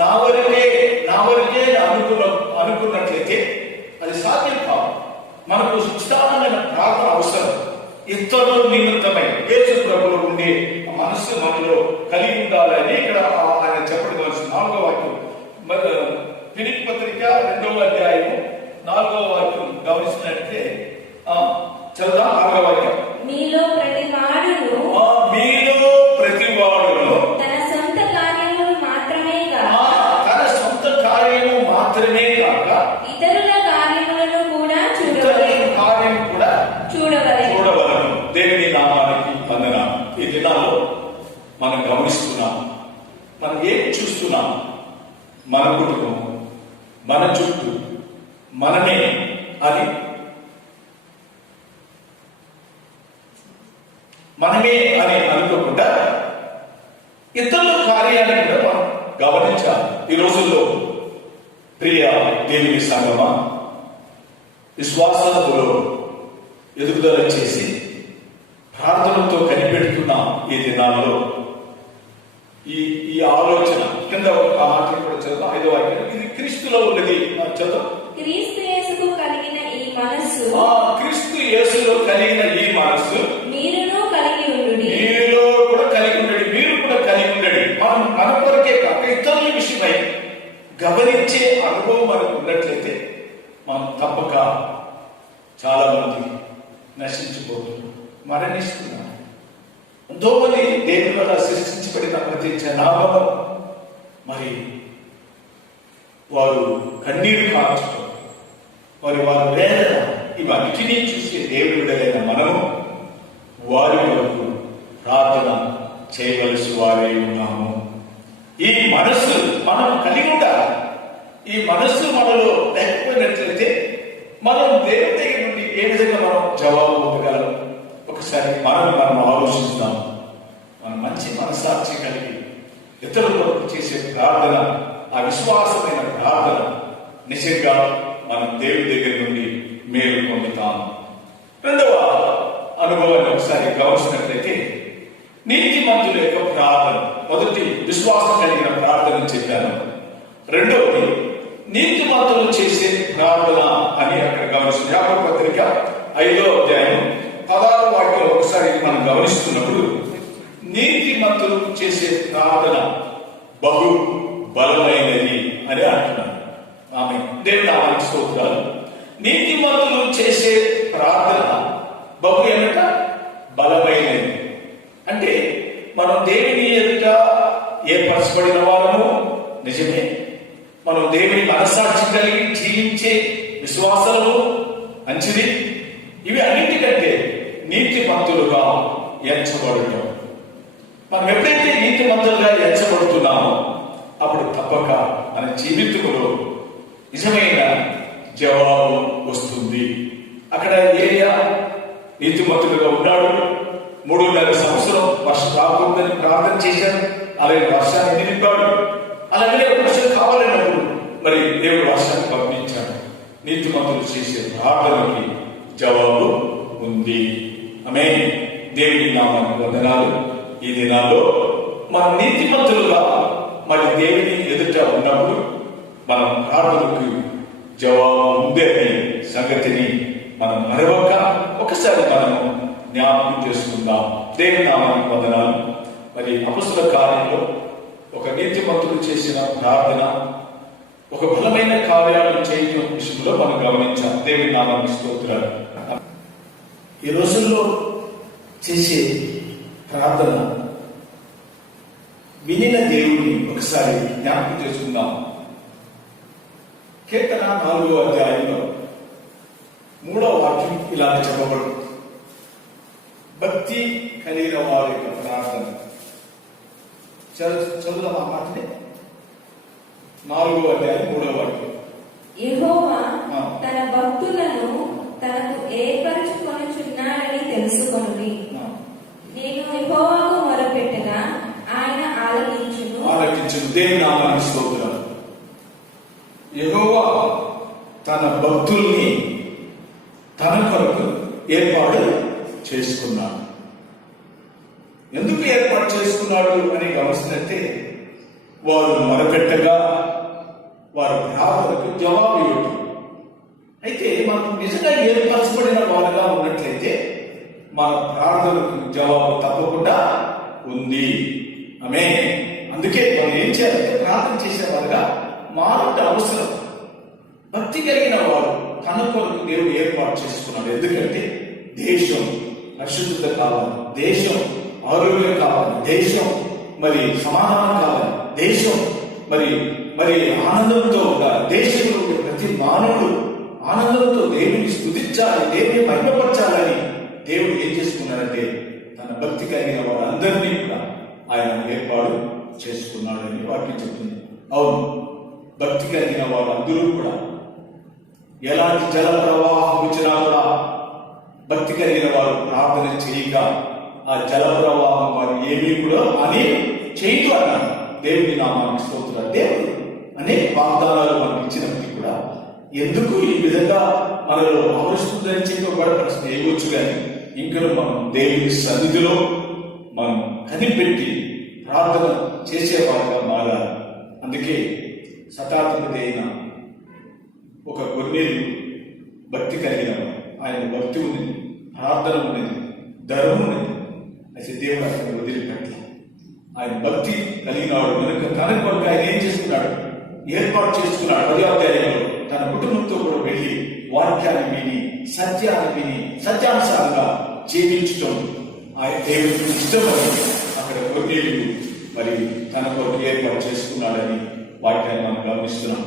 నా వరకే అనుకున్నట్లయితే అది సాధ్యం కాదు. మనకు విస్తారమైన ప్రార్థన అవసరం. ఇతరుల నిమిత్తమై యేసు ప్రభువులో ఉండే మనస్సు మనలో కలిగి ఉండాలని ఇక్కడ ఆయన చెప్పడం కలిసి 4వ వాక్యం, ఫిలిప్పీ పత్రిక 2వ అధ్యాయం 4వ వాక్యం గమనించినట్లయితే చదువుదాం. 4వ వాక్యం. మీలో ప్రతి వాడును తన సొంత కార్యము మాత్రమే కాక ఇతరుల కార్యములను కూడా చూడవలెను. దేవుని నామానికి వందనాలు. ఈ దినాల్లో మనం గమనిస్తున్నాం, మనం ఏం చూస్తున్నాం? మన కుటుంబం, మన చుట్టూ మనమే అని అనుకోకుండా ఇతరుల కార్యాలను కూడా మనం గమనించాలి. ఈ రోజుల్లో ప్రియ దేవుని సంగమా, విశ్వాసంలో ఎదుగుదల చేసి ప్రార్థనతో కనిపెడుతున్నాం. ఈ దినాల్లో ఈ ఆలోచన కింద మాట కూడా చదువు. 5వ వాక్యం. ఇది క్రీస్తులో ఉన్నది. చదువు. క్రీస్తు యేసులో కలిగిన ఈ మనస్సు మీరును కలిగి ఉండుడి. మీలో కూడా కలిగి ఉండండి, మీరు కూడా కలిగి ఉండండి. మన కొరకే కాక ఇతరుల విషయమై గమనించే అనుభవం మనకు ఉన్నట్లయితే మనం తప్పక చాలా మంది నశించిపోతున్నారు, మరణిస్తున్నారు. ఎంతో మంది దేవుని వల్ల సృష్టించబడిన ప్రతి జనాభా మరి వారు కన్నీరు కాల్చడం, వారి వేదన, ఇవన్నిటినీ చూసే దేవుడి విడలైన మనము వారి వరకు ప్రార్థన చేయవలసి వారే ఉన్నాము. ఈ మనస్సు మనం కలిగి ఉండాలి. ఈ మనస్సు మనలో లేకపోయినట్లయితే మనం దేవుడి దగ్గర నుండి ఏ విధంగా మనం జవాబు పొందగలం? ఒకసారి మనం ఆలోచిస్తాం. మనం మంచి మనసాక్షి కలిగి ఇతరుల కొరకు చేసే ప్రార్థన, ఆ విశ్వాసమైన ప్రార్థన నిజంగా మనం దేవుడి దగ్గర నుండి మేలు పొందుతాం. 2వ అనుభవాన్ని ఒకసారి గమనించినట్లయితే నీతిమంతుల యొక్క ప్రార్థన. మొదటి విశ్వాసం కలిగిన ప్రార్థన చెప్పాను. 2వది నీతిమంతులు చేసే ప్రార్థన అని అక్కడ గమనిస్తుంది. యాకోబు పత్రిక 5వ అధ్యాయం 16వ వాక్యం ఒకసారి మనం గమనిస్తున్నప్పుడు నీతిమంతులు చేసే ప్రార్థన బహు బలమైనది అని అంటున్నాను. ఆమె దేవుని నామానికి స్తోత్రాలు. నీతిమంతులు చేసే ప్రార్థన బహు ఏమిట? బలమైనది. అంటే మనం దేవుని ఎదుట ఏర్పరచబడిన వారము నిజమే. మనం దేవుని మనస్సాక్షి కలిగి జీవించే విశ్వాసాలు మంచిది. ఇవి అన్నింటికంటే నీతిమంతులుగా ఎంచబడటం. మనం ఎప్పుడైతే నీతిమంతులుగా ఎంచబడుతున్నామో అప్పుడు తప్పక మన జీవితంలో నిజమైన జవాబు వస్తుంది. అక్కడ ఏలియా నీతిమంతులుగా ఉన్నాడు. 3.5 సంవత్సరం వర్షం రాకూడదని ప్రార్థన చేశాడు. అలాగే వర్షాన్ని నిలిపాడు. అలాగే వర్షం కావాలన్నప్పుడు మరి దేవుడు వర్షాన్ని పంపించాడు. నీతిమంతులు చేసే ప్రార్థనకి జవాబు ఉంది. ఆమేన్. దేవుని నామానికి వందనాలు. ఈ దినాల్లో మన నీతిమంతులుగా మరి దేవుని ఎదుట ఉన్నప్పుడు మనం ప్రార్థనకు జవాబు ఉందే అనే సంగతిని మనం మరొక ఒకసారి మనము జ్ఞాపకం చేసుకుందాం. దేవుని నామానికి వందనాలు. మరి అపొస్తలుల కార్యంలో ఒక నీతిమంతుడు చేసిన ప్రార్థన ఒక బలమైన కార్యాలను చేయడం విషయంలో మనం గమనించాం. దేవుని నామానికి స్తోత్రాలు. ఈ రోజుల్లో చేసే ప్రార్థన వినిన దేవుడిని ఒకసారి జ్ఞాపకం చేసుకుందాం. కీర్తన 4వ అధ్యాయంలో 3వ వాక్యం ఇలా చెప్పబడుతుంది. భక్తి కలిగిన వారి యొక్క ప్రార్థన. చదువుదాం ఆ మాటని. 4వ అధ్యాయం 3వ వాక్యం. యెహోవా ఆ. తన భక్తులను తనకు ఏర్పరచుకొనుచున్నాడని తెలుసుకొనుడి. ఆ. నేను యెహోవాకు మొరపెట్టగా ఆయన ఆలకించును. ఆలకించును. దేవుని నామానికి స్తోత్రాలు. యెహోవా తన భక్తుల్ని తన కొరకు ఏర్పాటు చేసుకున్నాడు. ఎందుకు ఏర్పాటు చేసుకున్నాడు అని గమనిస్తే, వారు మొరపెట్టగా వారి ప్రార్థనకు జవాబు ఇవ్వటం. అయితే మనం నిజంగా ఏర్పరచబడిన వారుగా ఉన్నట్లయితే మన ప్రార్థనకు జవాబు తప్పకుండా ఉంది. ఆమేన్. అందుకే మనం ఏం చేయాలంటే ప్రార్థన చేసేవారుగా మారుట అవసరం. భక్తి కలిగిన వారు తన కొరకు దేవుడు ఏర్పాటు చేసుకున్నాడు. ఎందుకంటే దేశం పరిశుద్ధత కావాలి, దేశం ఆరోగ్యం కావాలి, దేశం మరి సమాధానం కావాలి, దేశం మరి మరి ఆనందంతో ఉండాలి. దేశంలో ఉండే ప్రతి మానవుడు ఆనందంతో దేవుని స్తుతించాలి, దేవుని మహిమపరచాలని దేవుడు ఏం చేసుకున్నాడంటే తన భక్తి కలిగిన వారందరినీ కూడా ఆయన ఏర్పాటు చేసుకున్నాడని వాక్యం చెప్తుంది. అవును, భక్తి కలిగిన వారందరూ కూడా ఎలాంటి జల ప్రవాహం వచ్చినా కూడా భక్తి కలిగిన వారు ప్రార్థన చేయక ఆ జల ప్రవాహం వారు ఏమీ కూడా అని చేయదు అన్నాడు. దేవుని నామానికి స్తోత్రాలు. దేవుడు అనేక వాగ్దానాలు మనకు ఇచ్చినప్పటికీ కూడా ఎందుకు ఈ విధంగా మనలో ఆవరిస్తుందని చెప్పి కూడా ప్రశ్న వేయవచ్చు. కానీ ఇంకా మనం దేవుని సన్నిధిలో మనం కనిపెట్టి ప్రార్థన చేసేవారుగా మారాలి. అందుకే శతాధిపతి అయిన ఒక గొర్రెలు భక్తి కలిగిన ఆయన భక్తి ఉన్నది, ప్రార్థన ఉన్నది, ధర్మం ఉన్నది. అయితే దేవుడు అక్కడ వదిలిపెట్టాలి. ఆయన భక్తి కలిగినాడు కనుక తన కొరకు ఆయన ఏం చేసుకున్నాడు, ఏర్పాటు చేసుకున్నాడు. 10వ అధ్యాయంలో తన కుటుంబంతో కూడా వెళ్ళి వాక్యాన్ని విని సత్యాన్ని విని సత్యానుసారంగా జీవించడం ఆయన దేవుడికి ఇష్టమని అక్కడ గొర్రెలు మరి తన కొరకు ఏర్పాటు చేసుకున్నాడని వాక్యాన్ని మనం గమనిస్తున్నాం.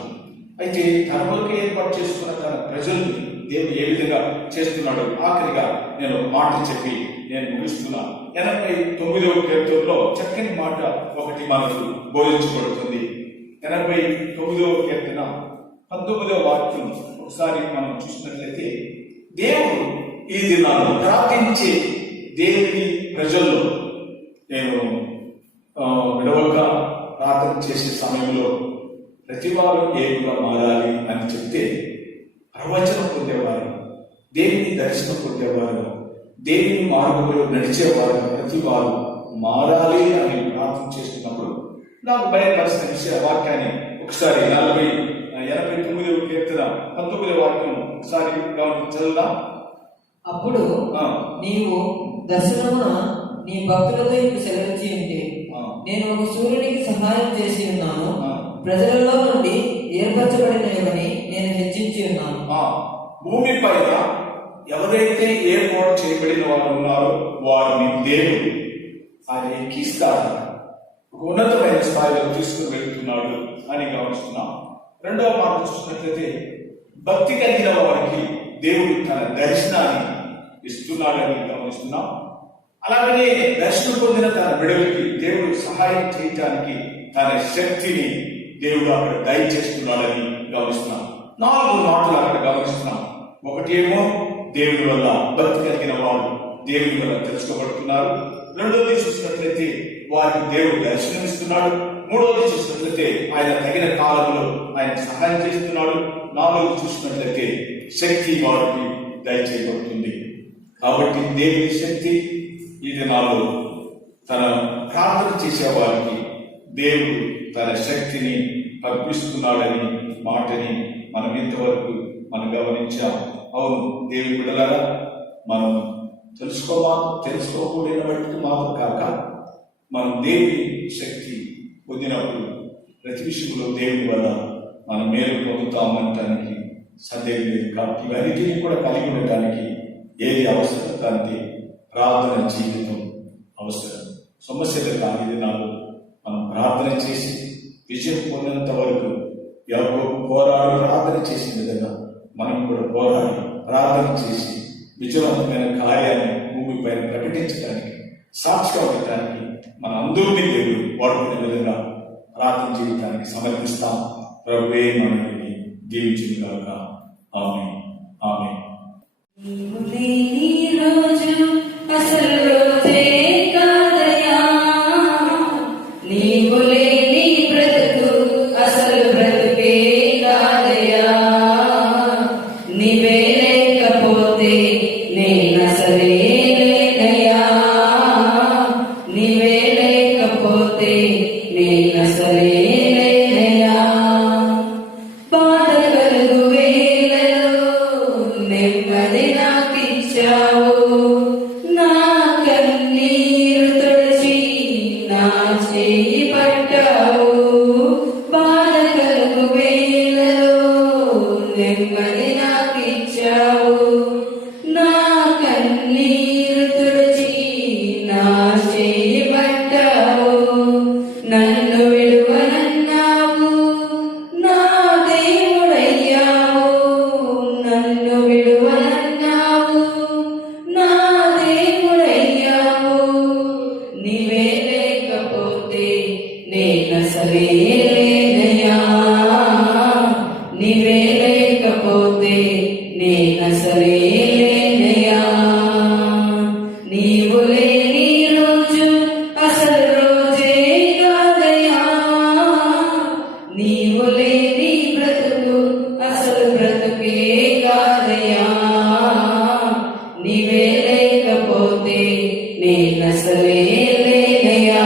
అయితే తన కొరకు ఏర్పాటు చేసుకున్న తన ప్రజల్ని దేవుడు ఏ విధంగా చేస్తున్నాడు ఆఖరిగా నేను ఒక మాట చెప్పి నేను ముగిస్తున్నా. 89వ కీర్తనలో చక్కని మాట ఒకటి మనకు బోధించబడుతుంది. 89వ కీర్తన 19వ వాక్యం ఒకసారి మనం చూసినట్లయితే, దేవుడు ఈ దినాల్లో ప్రార్థించే దేవుని ప్రజల్లో నేను విడవక ప్రార్థన చేసే సమయంలో ప్రతివారు ఏడుగా మారాలి అని చెప్తే ప్రవచనం పొందేవారు, దేవుని దర్శనం పొందేవారు, దేవుని మార్గంలో నడిచేవారు ప్రతి వారు మారాలి అని ప్రార్థన చేస్తున్నప్పుడు నాకు బయలుపరిచిన విషయ వాక్యాన్ని ఒకసారి 89వ కీర్తన 19వ వాక్యం ఒకసారి చదువుదాం. అప్పుడు నీవు దర్శనమున నీ భక్తులతో ఇప్పుడు సెలవించి ఉంటే, నేను ఒక సూర్యునికి సహాయం చేసి ఉన్నాను, ప్రజలలో నుండి ఏర్పరచబడినవని నేను హెచ్చించి ఉన్నాను. భూమి పైన ఎవరైతే ఏర్పాటు చేయబడిన వారు ఉన్నారో వారిని దేవుడు ఆయన ఎక్కిస్తాడు, ఒక ఉన్నతమైన స్థాయిలో తీసుకుని వెళ్తున్నాడు అని గమనిస్తున్నాం. 2వ మాట చూసినట్లయితే భక్తి కలిగిన వారికి దేవుడు తన దర్శనాన్ని ఇస్తున్నాడని గమనిస్తున్నాం. అలాగనే దర్శనం పొందిన తన బిడ్డలకి దేవుడు సహాయం చేయటానికి తన శక్తిని దేవుడు అక్కడ దయచేస్తున్నాడని గమనిస్తున్నాం. 4 మాటలు అక్కడ గమనిస్తున్నాం. ఒకటేమో దేవుని వల్ల భక్తి కలిగిన వారు దేవుని వల్ల తెలుసుకోబడుతున్నారు. 2వది చూసినట్లయితే వారికి దేవుడు దర్శనమిస్తున్నాడు. 3వది చూసినట్లయితే ఆయన తగిన కాలంలో ఆయన సహాయం చేస్తున్నాడు. 4వది చూసినట్లయితే శక్తి వారికి దయచేయబడుతుంది. కాబట్టి దేవుని శక్తి ఈ దినాల్లో తన ప్రార్థన చేసే వారికి దేవుడు తన శక్తిని పంపిస్తున్నాడని మాటని మనం ఇంతవరకు మనం గమనించాం. అవును, దేవుని బిడ్డలారా, మనం తెలుసుకోకూడని బట్టి మాత్రం కాక మనం దేవుని శక్తి పొందినప్పుడు ప్రతి విషయంలో దేవుని వల్ల మనం మేలు పొందుతామంటానికి సందేహం లేదు. కాబట్టి ఇవన్నిటినీ కూడా కలిగి ఉండటానికి ఏది అవసరం అంటే ప్రార్థన జీవితం అవసరం. సమస్యలు కాని దినాలు మనం ప్రార్థన చేసి విజయం పొందినంత వరకు ఎవరో పోరాడి ప్రార్థన చేసిన విధంగా మనం కూడా పోరాడి ప్రార్థన చేసి విజయవంతమైన కార్యాన్ని భూమి పైన ప్రకటించడానికి, సాక్షి అవ్వడానికి మన అందరినీ దేవుడు వాడుకునే విధంగా ప్రార్థన జీవితానికి సమర్పిస్తాం. ప్రభువే మనల్ని దీవించును గాక. ఆమేన్. ఆమేన్. నీవు లేని రోజు అసలు రోజే కాదయా, నీవు లేని బ్రతుకు అసలు బ్రతుకే కాదయా, నీవే లేకపోతే నేనసలే లేనయ్యా, నీవే లేకపోతే నేనసలే లేనయ్యా. బాధ కలుగు వేళలో నెమ్మది నాకిచ్చావు, నా కన్నీరు తుడిచి నా చేయి పట్టావు. బాధ కలుగు వేళలో నెమ్మది నాకిచ్చావు, నా కన్నీరు తుడిచి నా చేయి పట్టావు. నన్ను విడువనన్నావు, నా దేవుడయ్యావు. నన్ను విడువనన్నావు, నా దేవుడయ్యావు. నీవే లేకపోతే నేనసలే లేనయ్యా, నీవే లేకపోతే నేనసలే లేనయ్యా. నీవు లేని రోజు అసలు రోజే కాదయ్యా, నీవు లేని బ్రతుకు అసలు బ్రతుకే కాదయ్యా, నీవే లేకపోతే నేనసలే లేనయ్యా,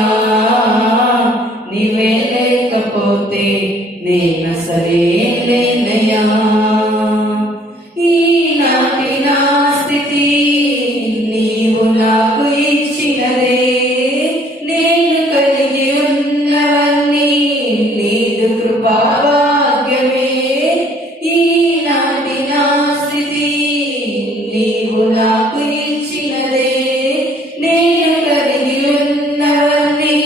నీవే లేకపోతే నేనసలే లేనయ్యా. ఈనాటి నా స్థితి నీవు నాకు ఇచ్చినదే, నేను కలిగి ఉన్నవన్నీ నీదు కృపాభాగ్యమే. ఈనాటి నా స్థితి నీవు నాకు ఇచ్చినదే, నేను కలిగి ఉన్నవన్నీ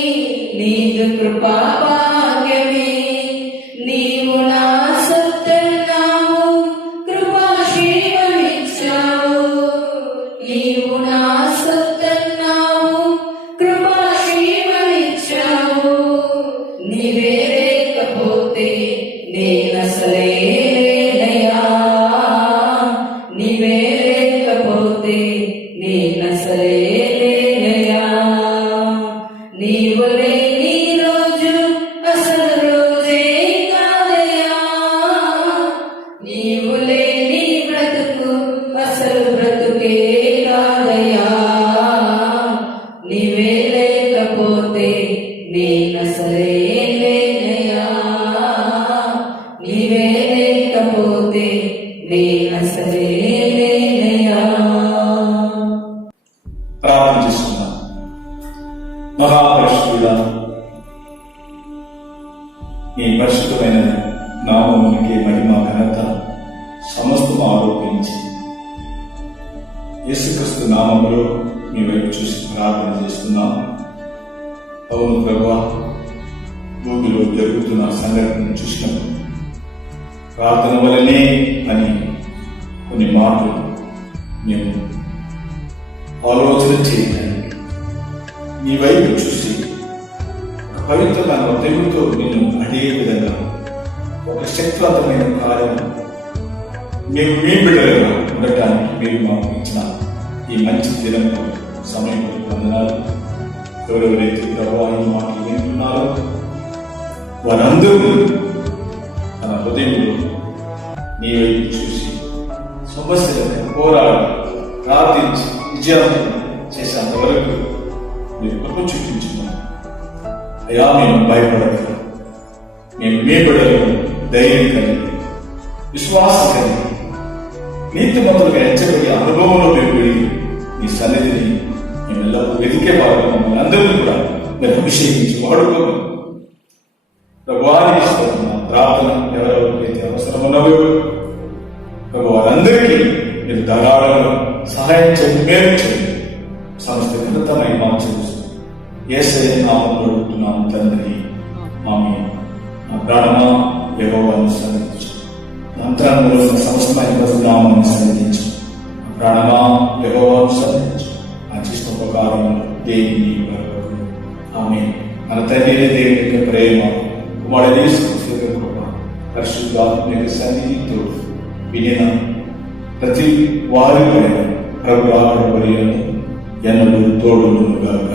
నీదు కృపాభాగ్యమే. నీవు నా సొత్తన్నావు, కృపాశీలమిచ్చావు. నీవు నా సొత్తన్నావు, కృపాశీలమిచ్చావు. నీవే లేకపోతే నేనసలే లేనయ్యా, నీవే లేకపోతే నేనసలే లేనయ్యా. నీవు లేని రోజు అసలు రోజే కాదయ్యా, నీవు లేని బ్రతుకు అసలు బ్రతుకే కాదయ్యా, నీవే లేకపోతే నేనసలే లేనయ్యా, నీవే లేకపోతే నేనసలే లేనయ్యా. ప్రార్థన చేస్తున్నాం. మహాపరిశుద్ధుడా, నీ పరిశుద్ధమైన నామమునికి మహిమ ఘనత సమస్తము ఆరోపించి యేసుక్రీస్తు నామములో మీ వైపు చూసి ప్రార్థన చేస్తున్నాం. అవును ప్రభువా, భూమిలో జరుగుతున్న సంఘటనను చూసినప్పుడు ప్రార్థన వలనే అని కొన్ని మాటలు మేము ఆలోచన చేయడానికి నీ వైపు చూసి పవిత్రమైన హృదయంతో నిన్ను అడిగే విధంగా ఒక శక్తివంతమైన కార్యం మేము మీ బిడ్డలుగా ఉండటానికి మీరు మాకు ఇచ్చిన ఈ మంచి దినం సమయం వందనాలు. ఎవరెవరైతే ప్రభావం మాకు వింటున్నారో వారందరూ తన హృదయంలో నీ వైపు చూసి సమస్యలను పోరాడి ప్రార్థించి విజయాన్ని చేసేంత వరకు మీరు కృప చూపించుకున్నారు. అయ్యా, మేము భయపడగలం, మేము మీ బిడ్డలను ధైర్యం కలిగి విశ్వాసం కలిగి నీతిమంతులుగా ఎంచబడి అనుభవంలో మేము పెరిగి మీ సన్నిధిని మేము ఎల్లప్పుడూ వెతికే వారు మమ్మల్ని అందరినీ కూడా మీరు అభిషేకించి వాడుకోవాలి. ప్రభువాన్ని ఇస్తున్న ప్రార్థన ఎవరెవరికైతే అవసరం ఉన్నవో వారందరికీ మీరు ధారాళంగా సహాయం చేయండి, మేలు చేయండి. సమస్త ఘనతమైన యేసయ్య నామములో అడుగుతున్నాము తండ్రి, ఆమేన్. నా ప్రాణమా యెహోవాను సన్నిధించు, అంతరంగంలో ఉన్న సమస్తమైన నామాన్ని సన్నిధించు. నా ప్రాణమా యెహోవాను సన్నిధించు, ఆ చేసిన ఉపకారం దేవుని ఆమేన్. మన తండ్రి దేవుని యొక్క ప్రేమ కుమారుడైన యేసుక్రీస్తు యొక్క కృప పరిశుద్ధాత్మ సన్నిధితో వినిన ప్రతి వారి ప్రభు రాకడ పర్యంతం ఎన్నడూ తోడును గాక.